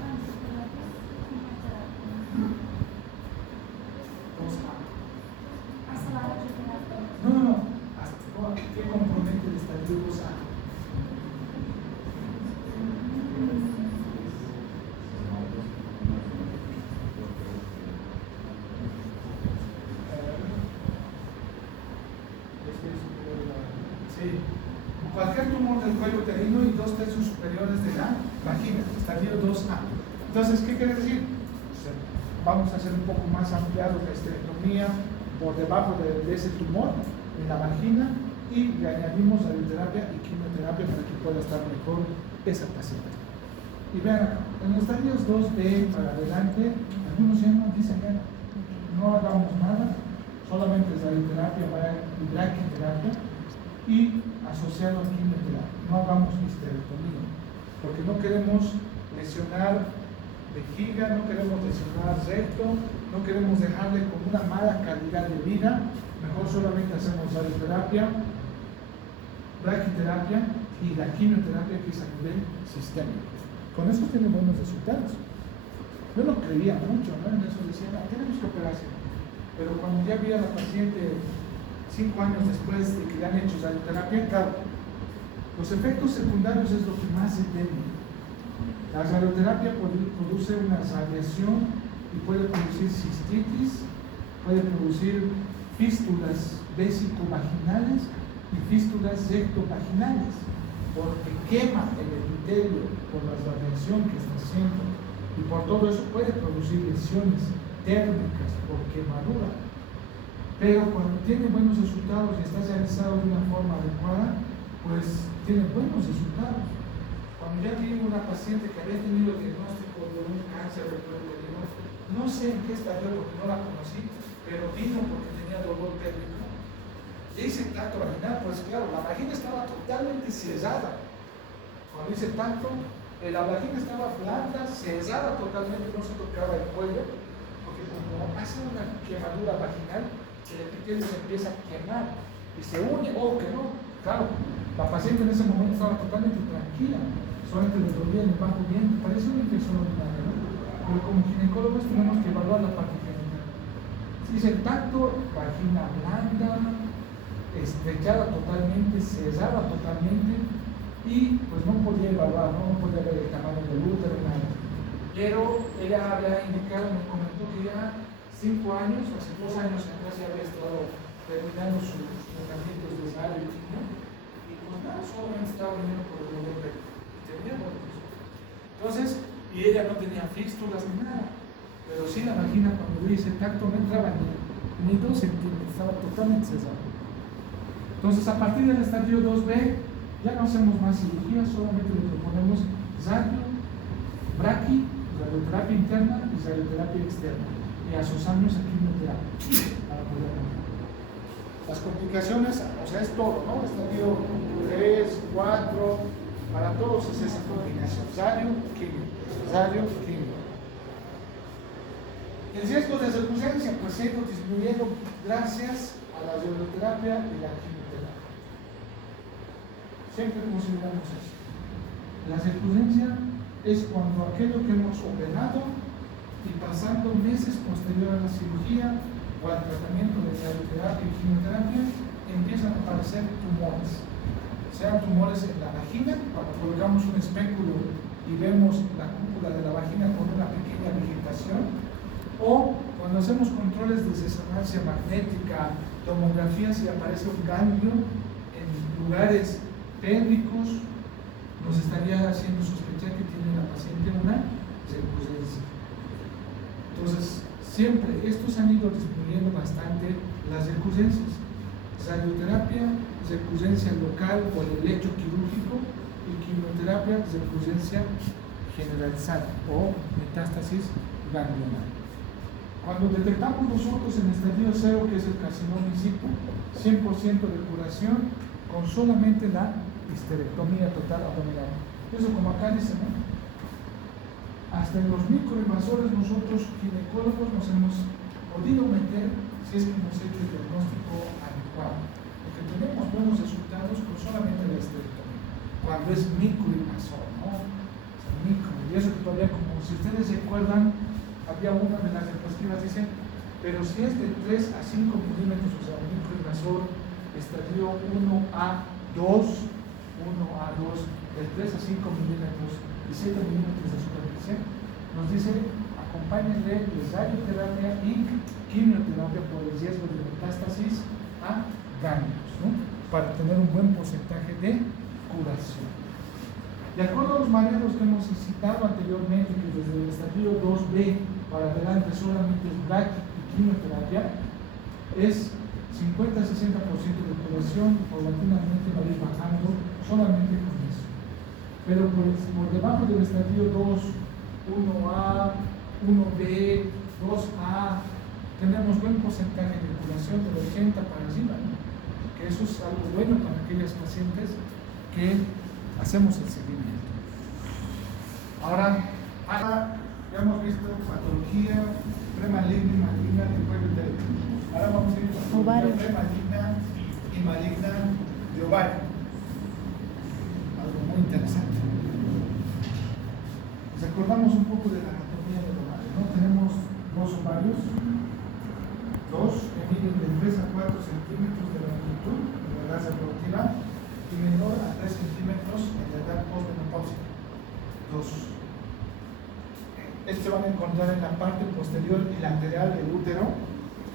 2A. No. ¿Qué compromete el estadio 2A? Cualquier tumor del cuello uterino y 2/3 superiores de la vagina, estadio 2A. Entonces, ¿qué quiere decir? Vamos a hacer un poco más ampliado la esterectomía por debajo de ese tumor en la vagina y le añadimos radioterapia y quimioterapia para que pueda estar mejor esa paciente. Y vean acá, en los estadios 2B para adelante, algunos ya nos dicen, no hagamos nada, solamente radioterapia y braquiterapia y asociado a quimioterapia. No hagamos histerectomía, porque no queremos lesionar vejiga, no queremos lesionar recto, no queremos dejarle con una mala calidad de vida. Mejor solamente hacemos radioterapia, braquiterapia y la quimioterapia, que es a nivel sistémico. Con eso tiene buenos resultados. Yo no creía mucho, ¿no? En eso decía, tenemos que operarse. Pero cuando ya vi a la paciente 5 años después de que le han hecho radioterapia, claro, los efectos secundarios es lo que más se teme. La radioterapia produce una radiación y puede producir cistitis, puede producir fístulas vesicovaginales y fístulas rectovaginales, porque quema el epitelio por la radiación que está haciendo, y por todo eso puede producir lesiones térmicas por quemadura. Pero cuando tiene buenos resultados y está realizado de una forma adecuada, pues tiene buenos resultados. Cuando ya vi una paciente que había tenido el diagnóstico de un cáncer de cuello uterino, no sé en qué estadio porque no la conocí, pero vino porque tenía dolor pélvico. Le hice tacto vaginal, pues claro, la vagina estaba totalmente cerrada. Cuando hice tacto, la vagina estaba blanda, cerrada totalmente, no se tocaba el cuello, porque como hace una quemadura vaginal, el epitelio se empieza a quemar y se une, que no, claro, la paciente en ese momento estaba totalmente tranquila, solamente le dolía en el bajo vientre, parece una infección ordinaria, ¿no? Pero como ginecólogos tenemos que evaluar la parte genital. Dice el tacto, vagina blanda, estrechada totalmente, cerrada totalmente, y pues no podía evaluar, no podía ver el tamaño del útero, nada. Pero ella había indicado, me comentó que ya 5 años, hace 2 años atrás ya había estado terminando sus tratamientos de radio y quimio, y pues nada, solamente estaba viniendo por el dolor de tenía buenos resultados. Entonces, y ella no tenía fístulas ni nada, pero sí la vagina cuando yo hice el tacto no entraba ni 2 centímetros, estaba totalmente cesado. Entonces, a partir del estadio 2B, ya no hacemos más cirugía, solamente le proponemos radio, braqui, radioterapia interna y radioterapia externa, y asociamos a quimioterapia para poder mejorar. Las complicaciones, o sea, es todo, ¿no? Estadio 3, 4, para todos es esa combinación, radio, quimio. El riesgo de recurrencia pues se ha ido disminuyendo gracias a la radioterapia y la quimioterapia. Siempre consideramos eso. La recurrencia es cuando aquello que hemos operado y pasando meses posterior a la cirugía o al tratamiento de radioterapia y quimioterapia, empiezan a aparecer tumores. Sean tumores en la vagina, cuando colocamos un espéculo y vemos la cúpula de la vagina con una pequeña vegetación, o cuando hacemos controles de resonancia magnética, tomografías y aparece un ganglio en lugares pélvicos, nos estaría haciendo sospechar que tiene la paciente una recurrencia. Entonces, siempre estos han ido disminuyendo bastante las recurrencias. Radioterapia, recurrencia local o el lecho quirúrgico, y quimioterapia, recurrencia generalizada o metástasis ganglionar. Cuando detectamos nosotros en estadio 0, que es el carcinoma in situ, 100% de curación con solamente la histerectomía total abdominal. Eso como acá dice, ¿no? Hasta en los microinvasores nosotros ginecólogos nos hemos podido meter si es que hemos hecho el diagnóstico adecuado, porque tenemos buenos resultados con solamente la histerectomía, cuando es microinvasor, ¿no? O sea, micro, y eso que todavía, como si ustedes recuerdan, había una de las diapositivas, dice, pero si es de 3 a 5 milímetros, o sea, un microinvasor, estadio 1A2, de 3 a 5 milímetros y 7 milímetros de superficie, nos dice, acompáñenle de radioterapia y quimioterapia por el riesgo de metástasis a ganglios, ¿no? Para tener un buen porcentaje de curación. De acuerdo a los manejos que hemos citado anteriormente, que desde el estadio 2B para adelante solamente es BRAC y quimioterapia, es 50-60% de curación, paulatinamente va a ir bajando solamente con eso. Pero por debajo del estadio 2, 1A, 1B, 2A, tenemos buen porcentaje de curación del 80 para arriba, ¿no? Que eso es algo bueno para aquellas pacientes que hacemos el seguimiento. Ahora ya hemos visto patología premaligna y maligna del cuello uterino. Ahora vamos a ir con patología premaligna y maligna de ovario. Algo muy interesante. Recordamos un poco de la anatomía del ovario, ¿no? Tenemos dos ovarios, que miden de 3 a 4 centímetros de longitud en la edad reproductiva y menor a 3 centímetros en la edad postmenopáusica. Se van a encontrar en la parte posterior y lateral del útero.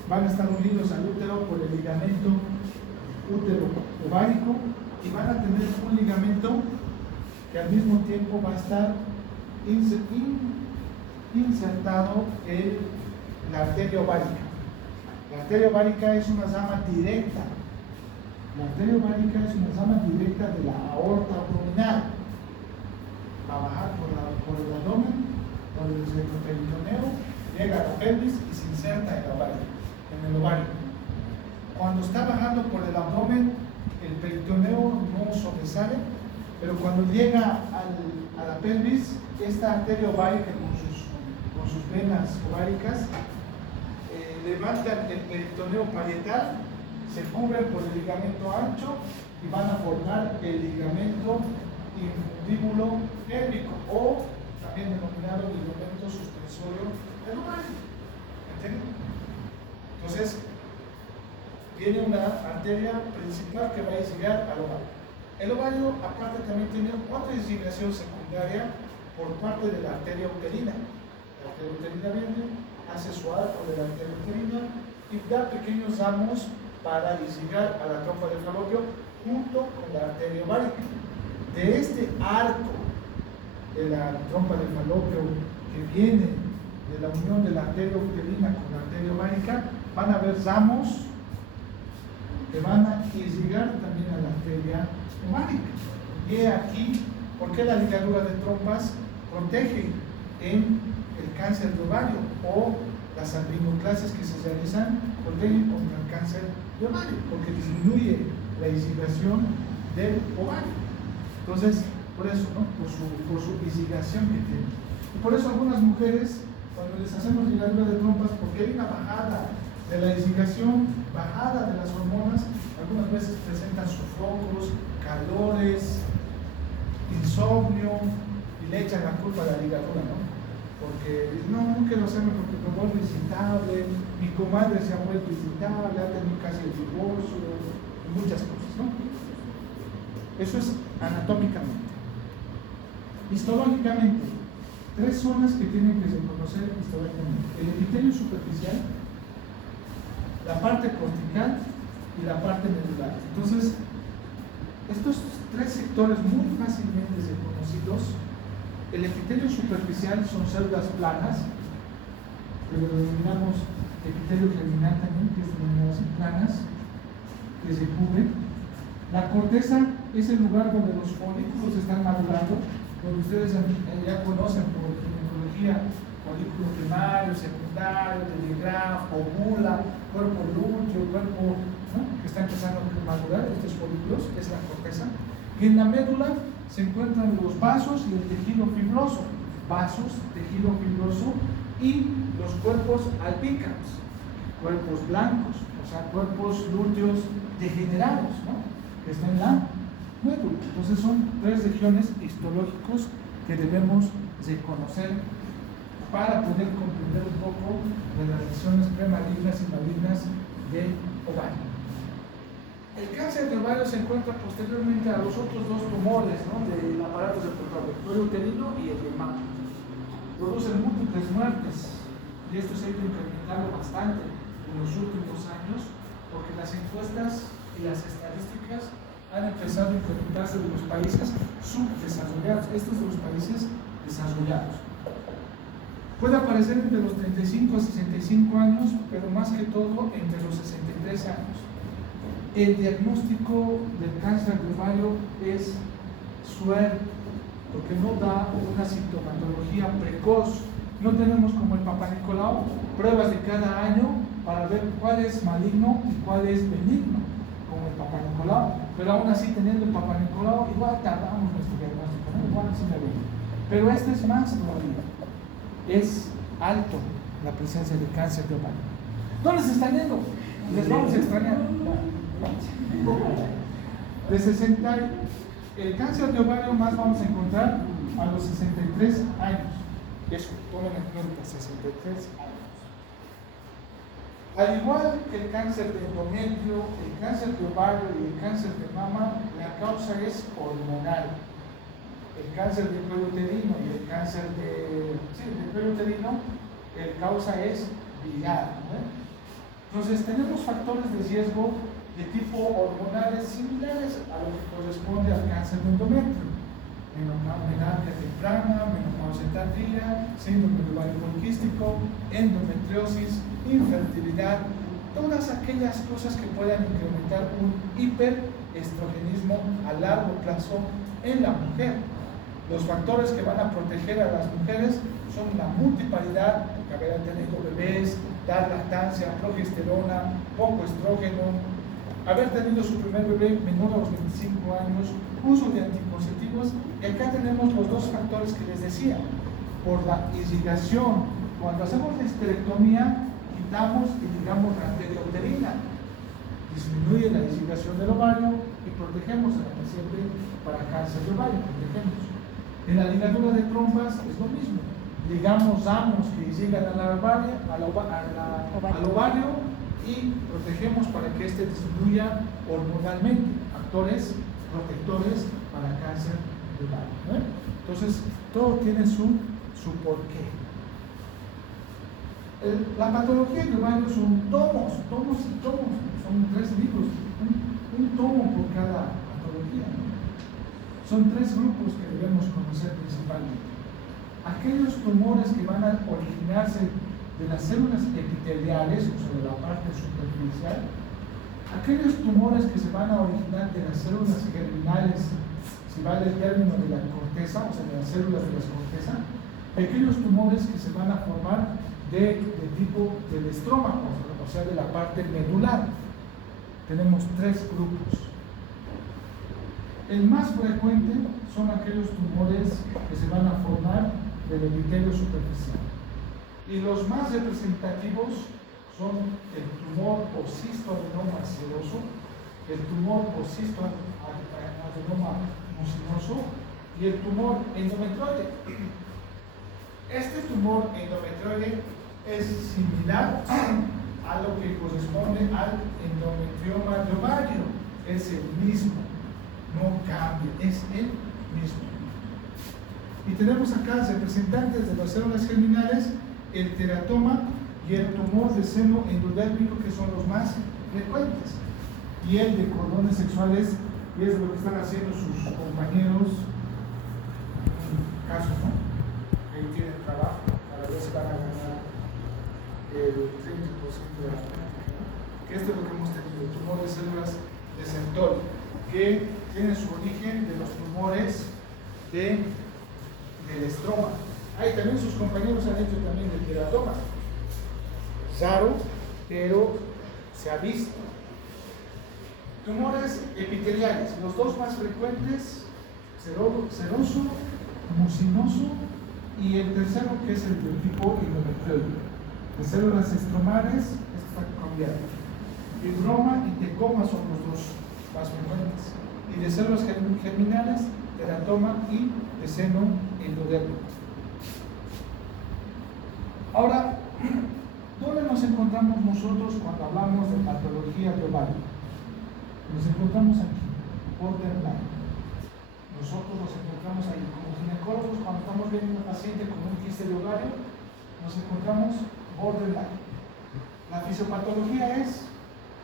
Van a estar unidos al útero por el ligamento útero-ovárico y van a tener un ligamento que al mismo tiempo va a estar insertado en la arteria ovárica. La arteria ovárica es una rama directa. La arteria ovárica es una rama directa de la aorta abdominal. Va a bajar por el abdomen, por el retroperitoneo, llega a la pelvis y se inserta en el ovario. Cuando está bajando por el abdomen, el peritoneo no sobresale, pero cuando llega a la pelvis, esta arteria ovárica con sus venas ováricas levantan el peritoneo parietal, se cubren por el ligamento ancho y van a formar el ligamento infundíbulo pélvico o también denominado ligamento suspensorio del ovario. ¿Entienden? Entonces, viene una arteria principal que va a irrigar al ovario. El ovario, aparte, también tiene otra irrigación secundaria por parte de la arteria uterina. La arteria uterina viene, hace su arco de la arteria uterina y da pequeños ramos para irrigar a la trompa del falopio junto con la arteria ovárica. De este arco de la trompa del falopio que viene de la unión de la arteria uterina con la arteria ovárica, van a haber ramos que van a irrigar también a la arteria ovárica. Y aquí, ¿por qué la ligadura de trompas protege en el cáncer de ovario o las albinoclasias que se realizan protegen contra el cáncer de ovario? Porque disminuye la irrigación del ovario. Entonces, por eso, ¿no? Por su irrigación que tiene. Y por eso algunas mujeres, cuando les hacemos ligadura de trompas, porque hay una bajada de la irrigación, bajada de las hormonas, Algunas veces presentan sofocos, calores, insomnio, y le echan la culpa a la ligadura, ¿no? Porque no quiero hacerme porque me vuelvo irritable, mi comadre se ha vuelto irritable, ha tenido casi el divorcio, y muchas cosas, ¿no? Eso es anatómicamente. Histológicamente, tres zonas que tienen que reconocer histológicamente: el epitelio superficial, la parte cortical y la parte medular. Entonces, estos tres sectores muy fácilmente reconocidos. El epitelio superficial son células planas, que lo denominamos epitelio germinal también, que es denominado así, planas, que se cubren. La corteza es el lugar donde los folículos están madurando, donde ustedes ya conocen por ginecología: folículo primario, secundario, telégrafo, óvula, cuerpo lúteo, cuerpo, ¿no?, que está empezando a madurar. Estos folículos es la corteza. Y en la médula se encuentran los vasos y el tejido fibroso. Vasos, tejido fibroso y los cuerpos albícaros, cuerpos blancos, o sea, cuerpos lúteos degenerados, ¿no?, que están en la médula. Entonces son tres regiones histológicos que debemos reconocer para poder comprender un poco de las lesiones premalignas y malignas del ovario. El cáncer de ovario se encuentra posteriormente a los otros dos tumores, ¿no?, del aparato reproductor, el cuello uterino y el de mama. Producen múltiples muertes, y esto se ha ido incrementando bastante en los últimos años, porque las encuestas y las estadísticas han empezado a incrementarse de los países subdesarrollados. Estos de los países desarrollados. Puede aparecer entre los 35 a 65 años, pero más que todo entre los 63 años. El diagnóstico del cáncer de ovario es suerte, porque no da una sintomatología precoz. No tenemos, como el Papá Nicolau, pruebas de cada año para ver cuál es maligno y cuál es benigno, como el Papá Nicolau. Pero aún así, teniendo el Papá Nicolau, igual tardamos nuestro diagnóstico, ¿no? Igual sí me viene. Pero este es más todavía. Es alto la presencia de cáncer de ovario. ¿No les está yendo? Les vamos a extrañar. De 60, el cáncer de ovario más vamos a encontrar a los 63 años. Eso, tomen en cuenta, 63 años. Al igual que el cáncer de endometrio, el cáncer de ovario y el cáncer de mama, la causa es hormonal. El cáncer de cuello uterino y el cáncer de cuello uterino, la causa es viral, ¿no? Entonces tenemos factores de riesgo de tipo hormonales similares a lo que corresponde al cáncer de endometrio: menarquia temprana, menopausia tardía, síndrome de ovario poliquístico, endometriosis, infertilidad, todas aquellas cosas que puedan incrementar un hiperestrogenismo a largo plazo en la mujer. Los factores que van a proteger a las mujeres son la multiparidad, haber tenido bebés, dar lactancia, progesterona, poco estrógeno, haber tenido su primer bebé menor a los 25 años, uso de anticonceptivos. Y acá tenemos los dos factores que les decía: por la irrigación. Cuando hacemos la histerectomía, quitamos y ligamos la arteria uterina, disminuye la irrigación del ovario y protegemos a la paciente para cáncer de ovario. En la ligadura de trompas es lo mismo: ligamos ramos que llegan al ovario y protegemos para que éste disminuya hormonalmente, factores protectores para cáncer de ovario, ¿no? Entonces, todo tiene su porqué. La patología de ovario son tomos y tomos, son 3 libros, un tomo por cada patología, ¿no? Son 3 grupos que debemos conocer principalmente. Aquellos tumores que van a originarse de las células epiteliales, o sea, de la parte superficial. Aquellos tumores que se van a originar de las células germinales, si vale el término de la corteza, o sea, de las células de la corteza. Aquellos tumores que se van a formar de tipo del estrómago, o sea, de la parte medular. Tenemos 3 grupos. El más frecuente son aquellos tumores que se van a formar del epitelio superficial. Y los más representativos son el tumor o cistoadenoma seroso, el tumor o cistoadenoma mucinoso y el tumor endometrioide. Este tumor endometrioide es similar a lo que corresponde al endometrioma de ovario. Es el mismo, no cambia, es el mismo. Y tenemos acá representantes de las células germinales, el teratoma y el tumor de seno endodérmico, que son los más frecuentes, y el de cordones sexuales, y es lo que están haciendo sus compañeros en casos, ¿no? Ahí tienen trabajo para ver si van a ganar el 30% de la práctica, ¿no? Que esto es lo que hemos tenido, el tumor de células de Sentol, que tiene su origen de los tumores del estroma. Ahí también sus compañeros han hecho también del teratoma. Raro, pero se ha visto. Tumores epiteliales, los dos más frecuentes, seroso, mucinoso, y el tercero, que es el del tipo endometrioide. De células estromales, esto está cambiado. Fibroma y tecoma son los dos más frecuentes. Y de células germinales, teratoma y de seno endodérmico. Ahora, ¿dónde nos encontramos nosotros cuando hablamos de patología de ovario? Nos encontramos aquí, borderline. Nosotros nos encontramos ahí como ginecólogos cuando estamos viendo a una paciente con un quiste de ovario, nos encontramos borderline. La fisiopatología es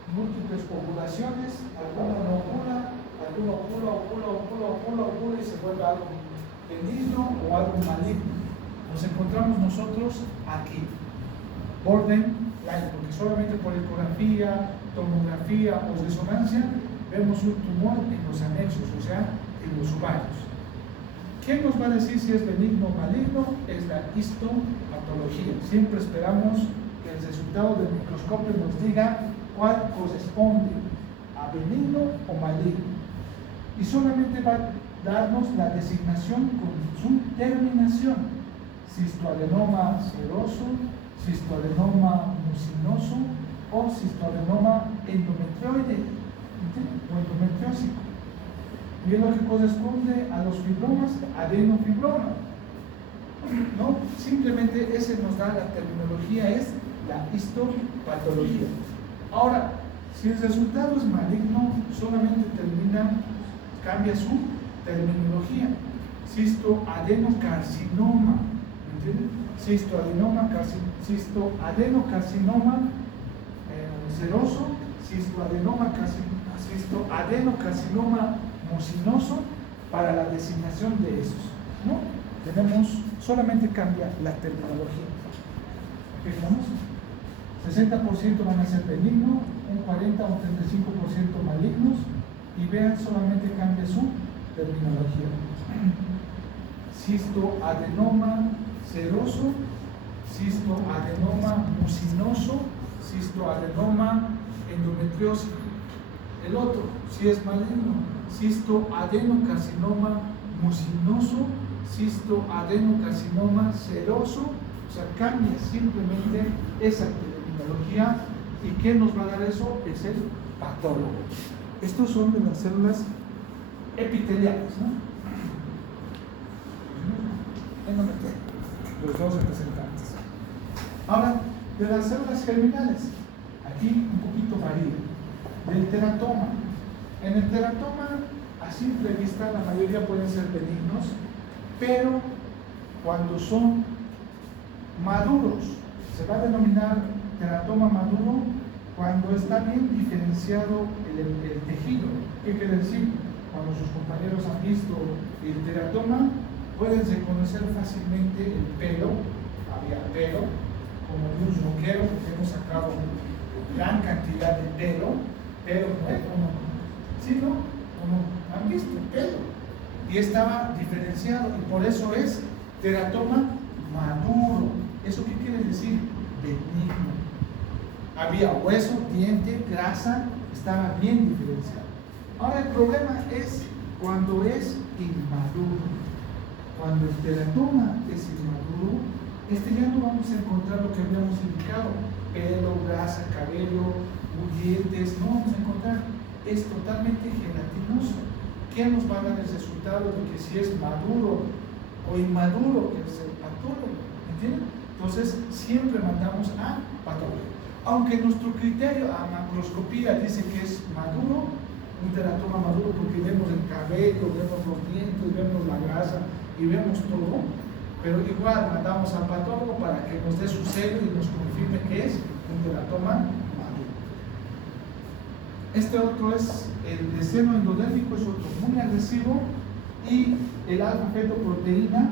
múltiples ovulaciones, alguna no ovula, alguna ovula y se vuelve algo benigno o algo maligno. Nos encontramos nosotros aquí, borderline, porque solamente por ecografía, tomografía o resonancia vemos un tumor en los anexos, o sea, en los ovarios. ¿Quién nos va a decir si es benigno o maligno? Es la histopatología. Siempre esperamos que el resultado del microscopio nos diga cuál corresponde a benigno o maligno. Y solamente va a darnos la designación con su terminación. Cistoadenoma seroso, cistoadenoma mucinoso o cistoadenoma endometrioide o endometriósico. Y es lo que corresponde a los fibromas, adenofibroma. ¿No? Simplemente ese nos da la terminología, es la histopatología. Ahora, si el resultado es maligno, solamente cambia su terminología. Cistoadenocarcinoma, ¿entiendes? Cistoadenocarcinoma seroso, cistoadenocarcinoma mucinoso, para la designación de esos, ¿no? Solamente cambia la terminología. ¿Fijamos? 60% van a ser benignos, un 40 o un 35% malignos, y vean, solamente cambia su terminología. Cistoadenoma seroso, cistoadenoma mucinoso, cistoadenoma endometriósico. El otro, si es maligno, cistoadenocarcinoma mucinoso, cistoadenocarcinoma seroso. O sea, cambia simplemente esa terminología. ¿Y qué nos va a dar eso? Es el patólogo. Estos son de las células epiteliales, ¿no? Los dos representantes. Ahora, de las células germinales, aquí un poquito varía. Del teratoma. En el teratoma, a simple vista, la mayoría pueden ser benignos, pero cuando son maduros, se va a denominar teratoma maduro cuando está bien diferenciado el tejido. ¿Qué quiere decir? Cuando sus compañeros han visto el teratoma, pueden reconocer fácilmente el pelo, había pelo, como de un roquero, que hemos sacado gran cantidad de pelo nuevo, ¿sí, no? Como han visto el pelo, y estaba diferenciado, y por eso es teratoma maduro. ¿Eso qué quiere decir? Benigno. Había hueso, diente, grasa, estaba bien diferenciado. Ahora el problema es cuando es inmaduro. Cuando el teratoma es inmaduro, ya no vamos a encontrar lo que habíamos indicado: pelo, grasa, cabello, dientes, no vamos a encontrar. es totalmente gelatinoso. ¿Quién nos va a dar el resultado de que si es maduro o inmaduro, que es el patólogo? ¿Entienden? Entonces, siempre mandamos a patólogo. Aunque nuestro criterio a macroscopía dice que es maduro, un teratoma maduro, porque vemos el cabello, vemos los dientes, vemos la grasa y vemos todo, pero igual mandamos al patólogo para que nos dé su sello y nos confirme que es un teratoma maduro. Este otro es el de seno endodérmico, es otro muy agresivo, y el alfa-fetoproteína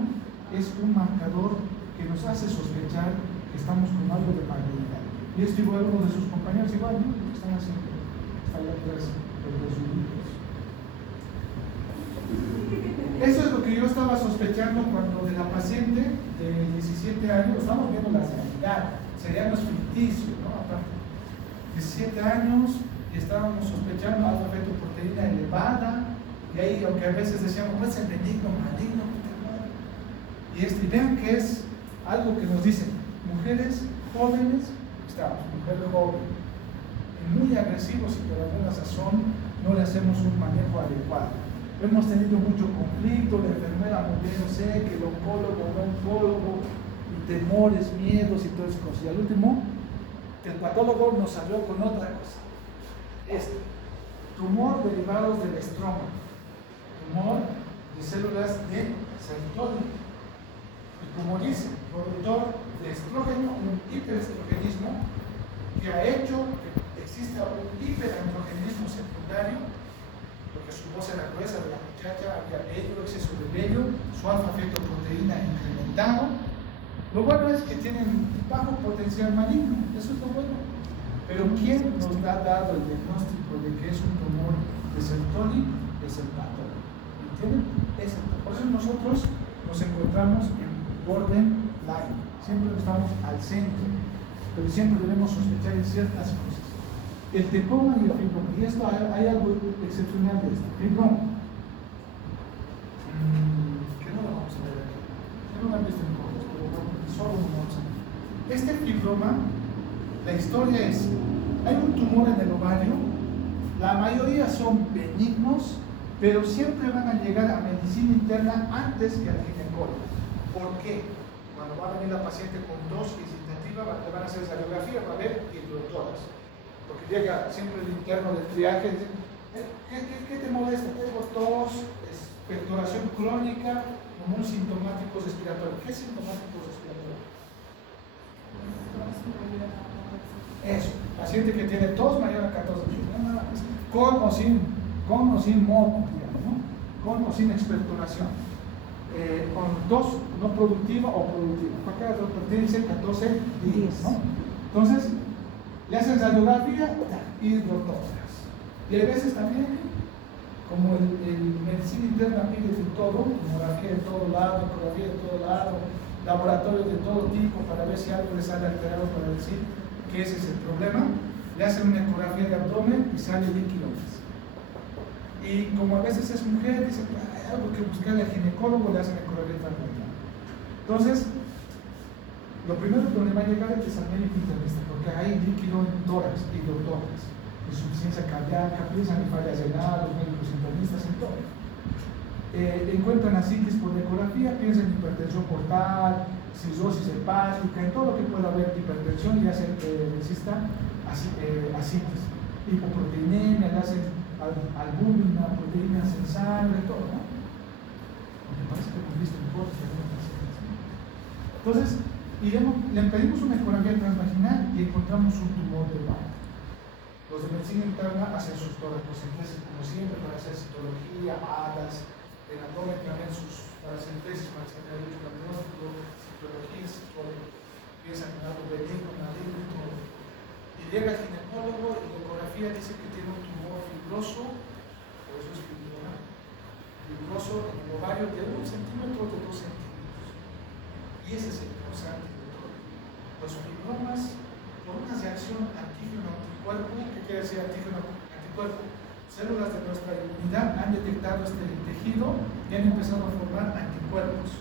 es un marcador que nos hace sospechar que estamos con algo de malignidad. Y esto igual uno de sus compañeros, igual, ¿no? Lo que están haciendo, está allá atrás, los resultados. Eso es lo que yo estaba sospechando cuando de la paciente de 17 años, estamos viendo la realidad, sería no es ficticio, ¿no? Aparte, 17 años y estábamos sospechando alfa-fetoproteína elevada, y ahí, aunque a veces decíamos, pues es benigno, maligno, y vean que es algo que nos dicen, mujeres jóvenes, estamos, mujeres jóvenes, muy agresivos y por alguna razón no le hacemos un manejo adecuado. Hemos tenido mucho conflicto, la enfermera moviéndose, que el oncólogo, no oncólogo, y temores, miedos y todas esas cosas. Y al último, el patólogo nos salió con otra cosa. Tumor derivados del estroma, tumor de células de Sertoli. Y como dice, productor de estrógeno, un hiperestrogenismo que ha hecho que exista un hiperandrogenismo secundario, porque su voz era gruesa de la muchacha, había vello, exceso de vello, su alfa-fetoproteína incrementado. Lo bueno es que tienen bajo potencial maligno, eso es lo bueno. Pero ¿quién nos ha dado el diagnóstico de que es un tumor de Sertoli? Es el patólogo. ¿Entienden? Por eso nosotros nos encontramos en borderline, siempre estamos al centro, pero siempre debemos sospechar en ciertas cosas. El tecoma y el fibroma, y esto hay algo excepcional de esto. Fibroma, que no lo vamos a ver aquí, ya no lo han visto en cosas, pero bueno, solo lo vamos a ver. Este fibroma, la historia es, hay un tumor en el ovario, la mayoría son benignos, pero siempre van a llegar a medicina interna antes que al ginecólogo. ¿Por qué? Cuando va a venir la paciente con tos visitativa, le van a hacer esa radiografía, va a ver hidrotoras. Porque llega siempre el interno del triaje y dice, ¿qué te molesta? Tengo tos, expectoración crónica, como un sintomático respiratorio. ¿Qué sintomático respiratorio? Eso, paciente que tiene tos mayor a 14 días, con o sin moco, digamos, ¿no? Con o sin expectoración. Con tos no productiva o productiva. Para cada doctor tiene 14 días, ¿no? Entonces, le hacen radiografía y hidrotóxicas. Y hay veces también, como el medicina interna pide de todo, tomografía de todo lado, ecografía de todo lado, laboratorios de todo tipo para ver si algo le sale alterado para decir que ese es el problema, le hacen una ecografía de abdomen y sale líquido. Y como a veces es mujer, dice, hay algo que buscarle al ginecólogo, le hacen ecografía transvaginal. Entonces, lo primero que le va a llegar es al médico internista, porque hay líquido en tórax y hidrotórax, insuficiencia cardíaca, piensan en fallas renales, los médicos internistas, en todo. Encuentran asitis por ecografía, piensan en hipertensión portal, cirrosis hepática, en todo lo que pueda haber hipertensión y hacen exista asitis, hipoproteinemia, le hacen albúmina, proteínas en sangre, todo, ¿no? Me parece que hemos visto en cosas que algunas pacientes, ¿no? Entonces, le pedimos una ecografía transvaginal y encontramos un tumor de ovario. Los de medicina interna hacen sus toracocentesis, como siempre, para hacer citología, ADAS, en abdomen también sus paracentesis para sacar el diagnóstico, citología, piensan en algo benigno, maligno, todo. Y llega el ginecólogo y la ecografía dice que tiene un tumor fibroso, por eso es fibroma, fibroso en el ovario de 1 centímetro de 2 centímetros. Y ese es el causante de todo. Los fibromas, por una reacción antígeno-anticuerpo, ¿qué quiere decir antígeno-anticuerpo? Células de nuestra inmunidad han detectado este tejido y han empezado a formar anticuerpos.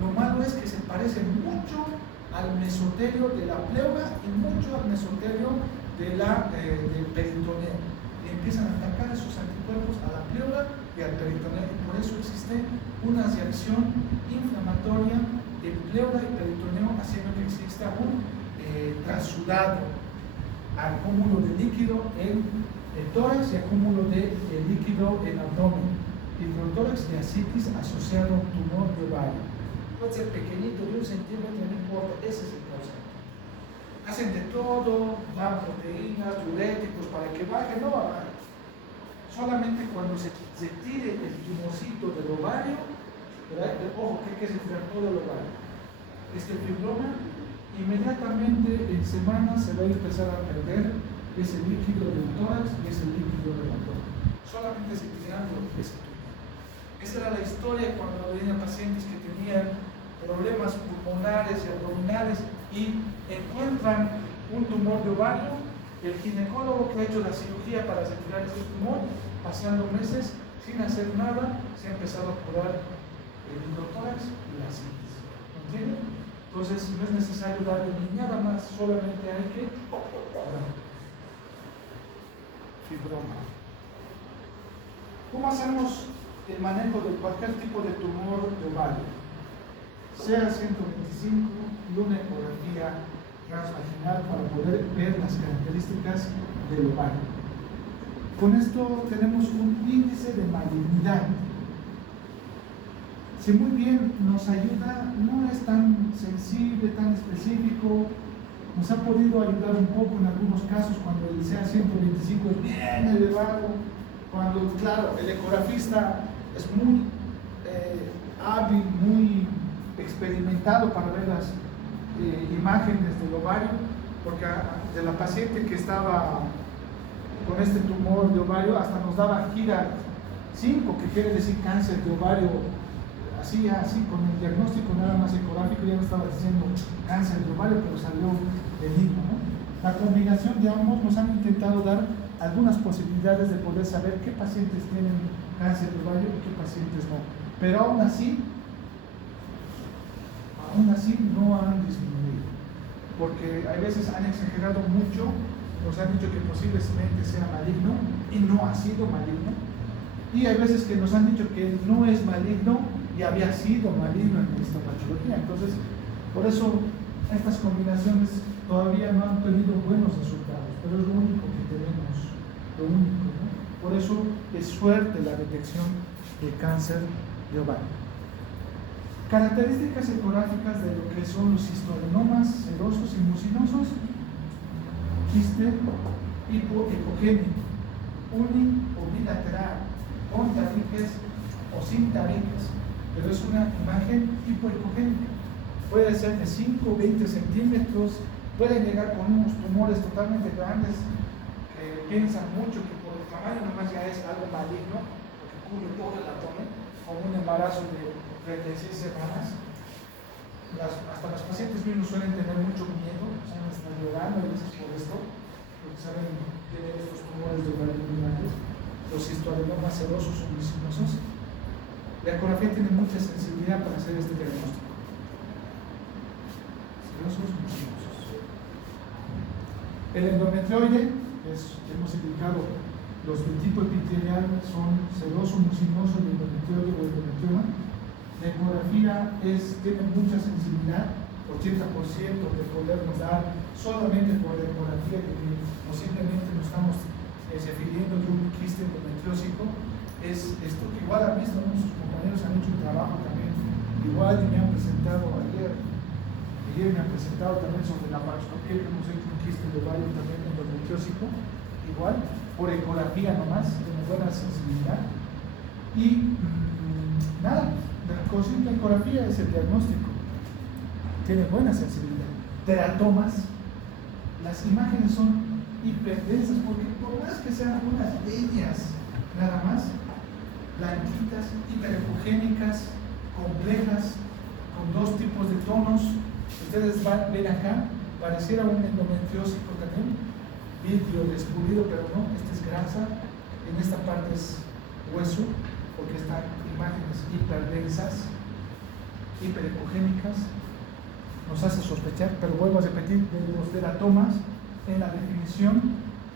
Lo malo es que se parece mucho al mesotelio de la pleura y mucho al mesotelio del peritoneo. y empiezan a atacar esos anticuerpos a la pleura y al peritoneo, y por eso existe una reacción inflamatoria de pleura y peritoneo, haciendo que exista un trasudado, acúmulo de líquido en el tórax y acúmulo de líquido en el abdomen, hidrotórax y ascitis asociado a un tumor de ovario. Puede ser pequeñito, de 1 centímetro, no importa, ese es el causante. Hacen de todo, dan proteínas, diuréticos para que baje, no va a bajar. Solamente cuando se tire el tumorcito del ovario, ¿verdad? Ojo, que hay que retirar todo el ovario. Este fibroma, inmediatamente en semanas se va a empezar a perder ese líquido del tórax y ese líquido del abdomen. Solamente se tirando ese tumor. Esa era la historia cuando venían pacientes que tenían problemas pulmonares y abdominales y encuentran un tumor de ovario. El ginecólogo que ha hecho la cirugía para retirar ese tumor, pasando meses sin hacer nada, se ha empezado a curar el hidrotórax y la ascitis. ¿Entienden? Entonces no es necesario darle ni nada más, solamente hay que fibroma. ¿Cómo hacemos el manejo de cualquier tipo de tumor de ovario? Sea 125 y una ecografía transvaginal para poder ver las características del ovario. Con esto tenemos un índice de malignidad. Si muy bien nos ayuda, no es tan sensible, tan específico, nos ha podido ayudar un poco en algunos casos cuando el CA125 es bien elevado, cuando, claro, el ecografista es muy hábil, muy experimentado para ver las imágenes del ovario, porque de la paciente que estaba con este tumor de ovario hasta nos daba gira 5, que quiere decir cáncer de ovario, así con el diagnóstico nada más ecográfico ya no estaba diciendo cáncer de ovario, pero salió benigno, ¿no? La combinación de ambos nos han intentado dar algunas posibilidades de poder saber qué pacientes tienen cáncer de ovario y qué pacientes no, pero aún así no han disminuido, porque a veces han exagerado mucho, nos han dicho que posiblemente sea maligno y no ha sido maligno, y hay veces que nos han dicho que no es maligno y había sido maligno en esta patología. Entonces, por eso estas combinaciones todavía no han tenido buenos resultados, pero es lo único que tenemos, lo único, ¿no? Por eso es fuerte la detección de cáncer de ovario. Características ecográficas de lo que son los histodenomas serosos y mucinosos: quiste hipoecogénico, uni o bilateral, con tabiques o sin tabiques, pero es una imagen hipoecogénica. Puede ser de 5 o 20 centímetros, pueden llegar con unos tumores totalmente grandes que piensan mucho que por el tamaño nomás ya es algo maligno, porque cubre todo el abdomen, con un embarazo de 36 semanas. Hasta los pacientes mismos suelen tener mucho miedo, están llorando a veces por esto, porque saben que estos tumores de ovario grandes, los histodenomas serosos o mucinosos. La ecografía tiene mucha sensibilidad para hacer este diagnóstico. Serosos mucinosos. El endometrioide, hemos indicado, los del tipo epitelial son seroso, mucinoso, el endometrioide o endometrioma. La ecografía tiene mucha sensibilidad, 80% de podernos dar solamente por la ecografía, de que posiblemente nos estamos refiriendo de un quiste endometriósico. Es esto que igual han visto, ¿no? Sus compañeros han hecho un trabajo también igual y me han presentado ayer me han presentado también sobre la paroscopía, que hemos hecho un quiste de ovario también endometriósico, igual por ecografía nomás, tiene buena sensibilidad y nada, con simple ecografía es el diagnóstico, tiene buena sensibilidad. Teratomas, las imágenes son hiperdensas, porque por más que sean unas líneas nada más, blanquitas, hiperecogénicas, complejas, con dos tipos de tonos. Ustedes ven acá, pareciera un endometriósico también, vidrio despulido, pero no, esta es grasa, en esta parte es hueso, porque están imágenes hiperdensas, hiperecogénicas, nos hace sospechar, pero vuelvo a repetir, de los teratomas, en la definición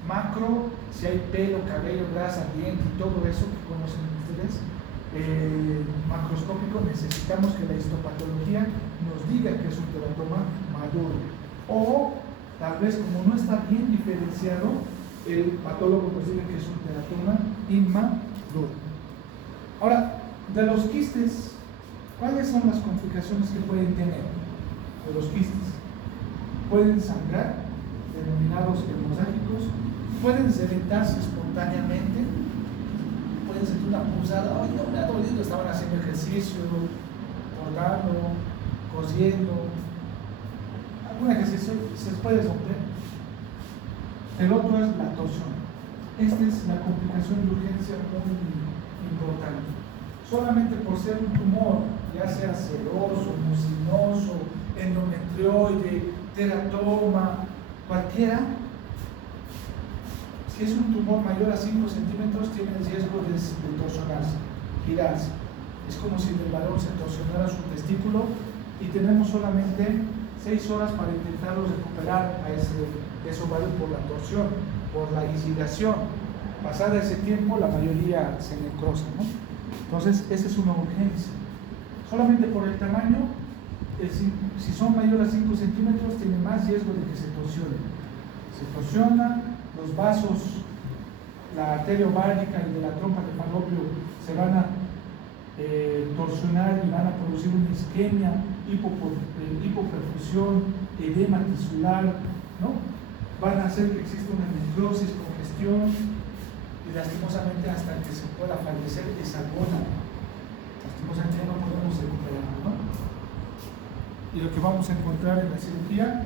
macro, si hay pelo, cabello, grasa, diente y todo eso que conocen ustedes. Macroscópico, necesitamos que la histopatología nos diga que es un teratoma maduro, o tal vez como no está bien diferenciado, el patólogo nos diga que es un teratoma inmaduro. Ahora, de los quistes, ¿cuáles son las complicaciones que pueden tener de los quistes? Pueden sangrar, denominados hemorrágicos, pueden sedentarse espontáneamente, pueden sentir una pulsada, ay, no me ha dolido, estaban haciendo ejercicio, bordando, cosiendo, algún ejercicio se puede romper. El otro es la torsión. Esta es la complicación de urgencia muy importante. Solamente por ser un tumor, ya sea seroso, mucinoso, endometrioide, teratoma, cualquiera, si es un tumor mayor a 5 centímetros, tiene el riesgo de torsionarse, girarse. Es como si el varón se torsionara su testículo y tenemos solamente 6 horas para intentarlo recuperar a ese ovario por la torsión, por la irrigación. Pasada ese tiempo, la mayoría se necrosa, ¿no? Entonces, esa es una urgencia. Solamente por el tamaño, si son mayores a 5 centímetros, tiene más riesgo de que se torsione. Se torsiona, los vasos, la arteria ovárica y de la trompa de falopio se van a torsionar y van a producir una isquemia, hipoperfusión, edema tisular, ¿no? Van a hacer que exista una necrosis, congestión y lastimosamente hasta que se pueda fallecer esa gona. Lastimosamente no podemos recuperarla, ¿no? Y lo que vamos a encontrar en la cirugía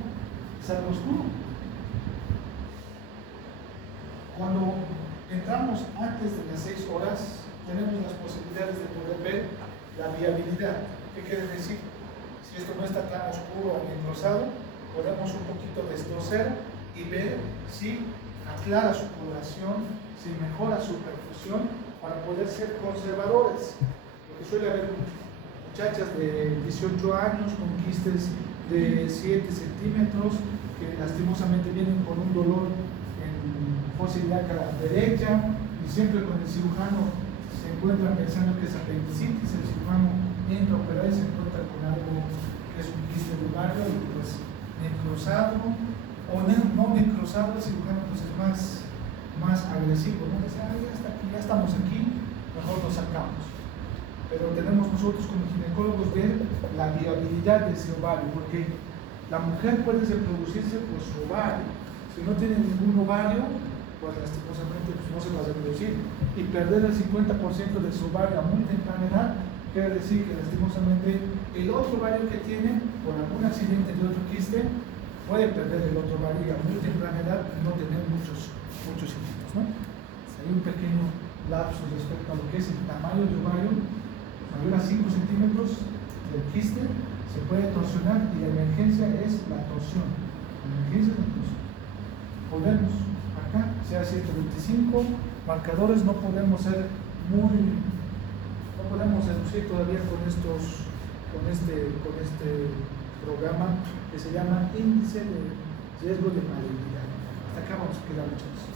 es algo oscuro. Cuando entramos antes de las 6 horas, tenemos las posibilidades de poder ver la viabilidad. ¿Qué quiere decir? Si esto no está tan oscuro o necrosado, podemos un poquito destorcer y ver si aclara su coloración, si mejora su perfusión, para poder ser conservadores. Porque suele haber muchachas de 18 años con quistes de 7 centímetros que lastimosamente vienen con un dolor en fosa ilíaca derecha y siempre con el cirujano se encuentran pensando que es apendicitis. El cirujano entra a operar y se encuentra con algo que es un quiste de ovario y pues necrosado o no necrosado. El cirujano pues es más agresivo, ¿no? Dice, ya está aquí, ya estamos aquí, mejor lo sacamos. Pero tenemos nosotros como ginecólogos ver la viabilidad de ese ovario, porque la mujer puede reproducirse por su ovario. Si no tiene ningún ovario, pues lastimosamente pues no se va a reproducir. Y perder el 50% de su ovario a muy temprana edad quiere decir que lastimosamente el otro ovario que tiene, por algún accidente de otro quiste, puede perder el otro ovario y a muy temprana edad no tener muchos hijos, ¿no? Hay un pequeño lapso respecto a lo que es el tamaño de ovario. Mayor a 5 centímetros del quiste se puede torsionar y la emergencia es la torsión. La emergencia es la torsión. Podemos, acá, sea 125, marcadores no podemos ser no podemos reducir todavía con este programa que se llama índice de riesgo de malignidad. Hasta acá vamos a quedar, muchachos.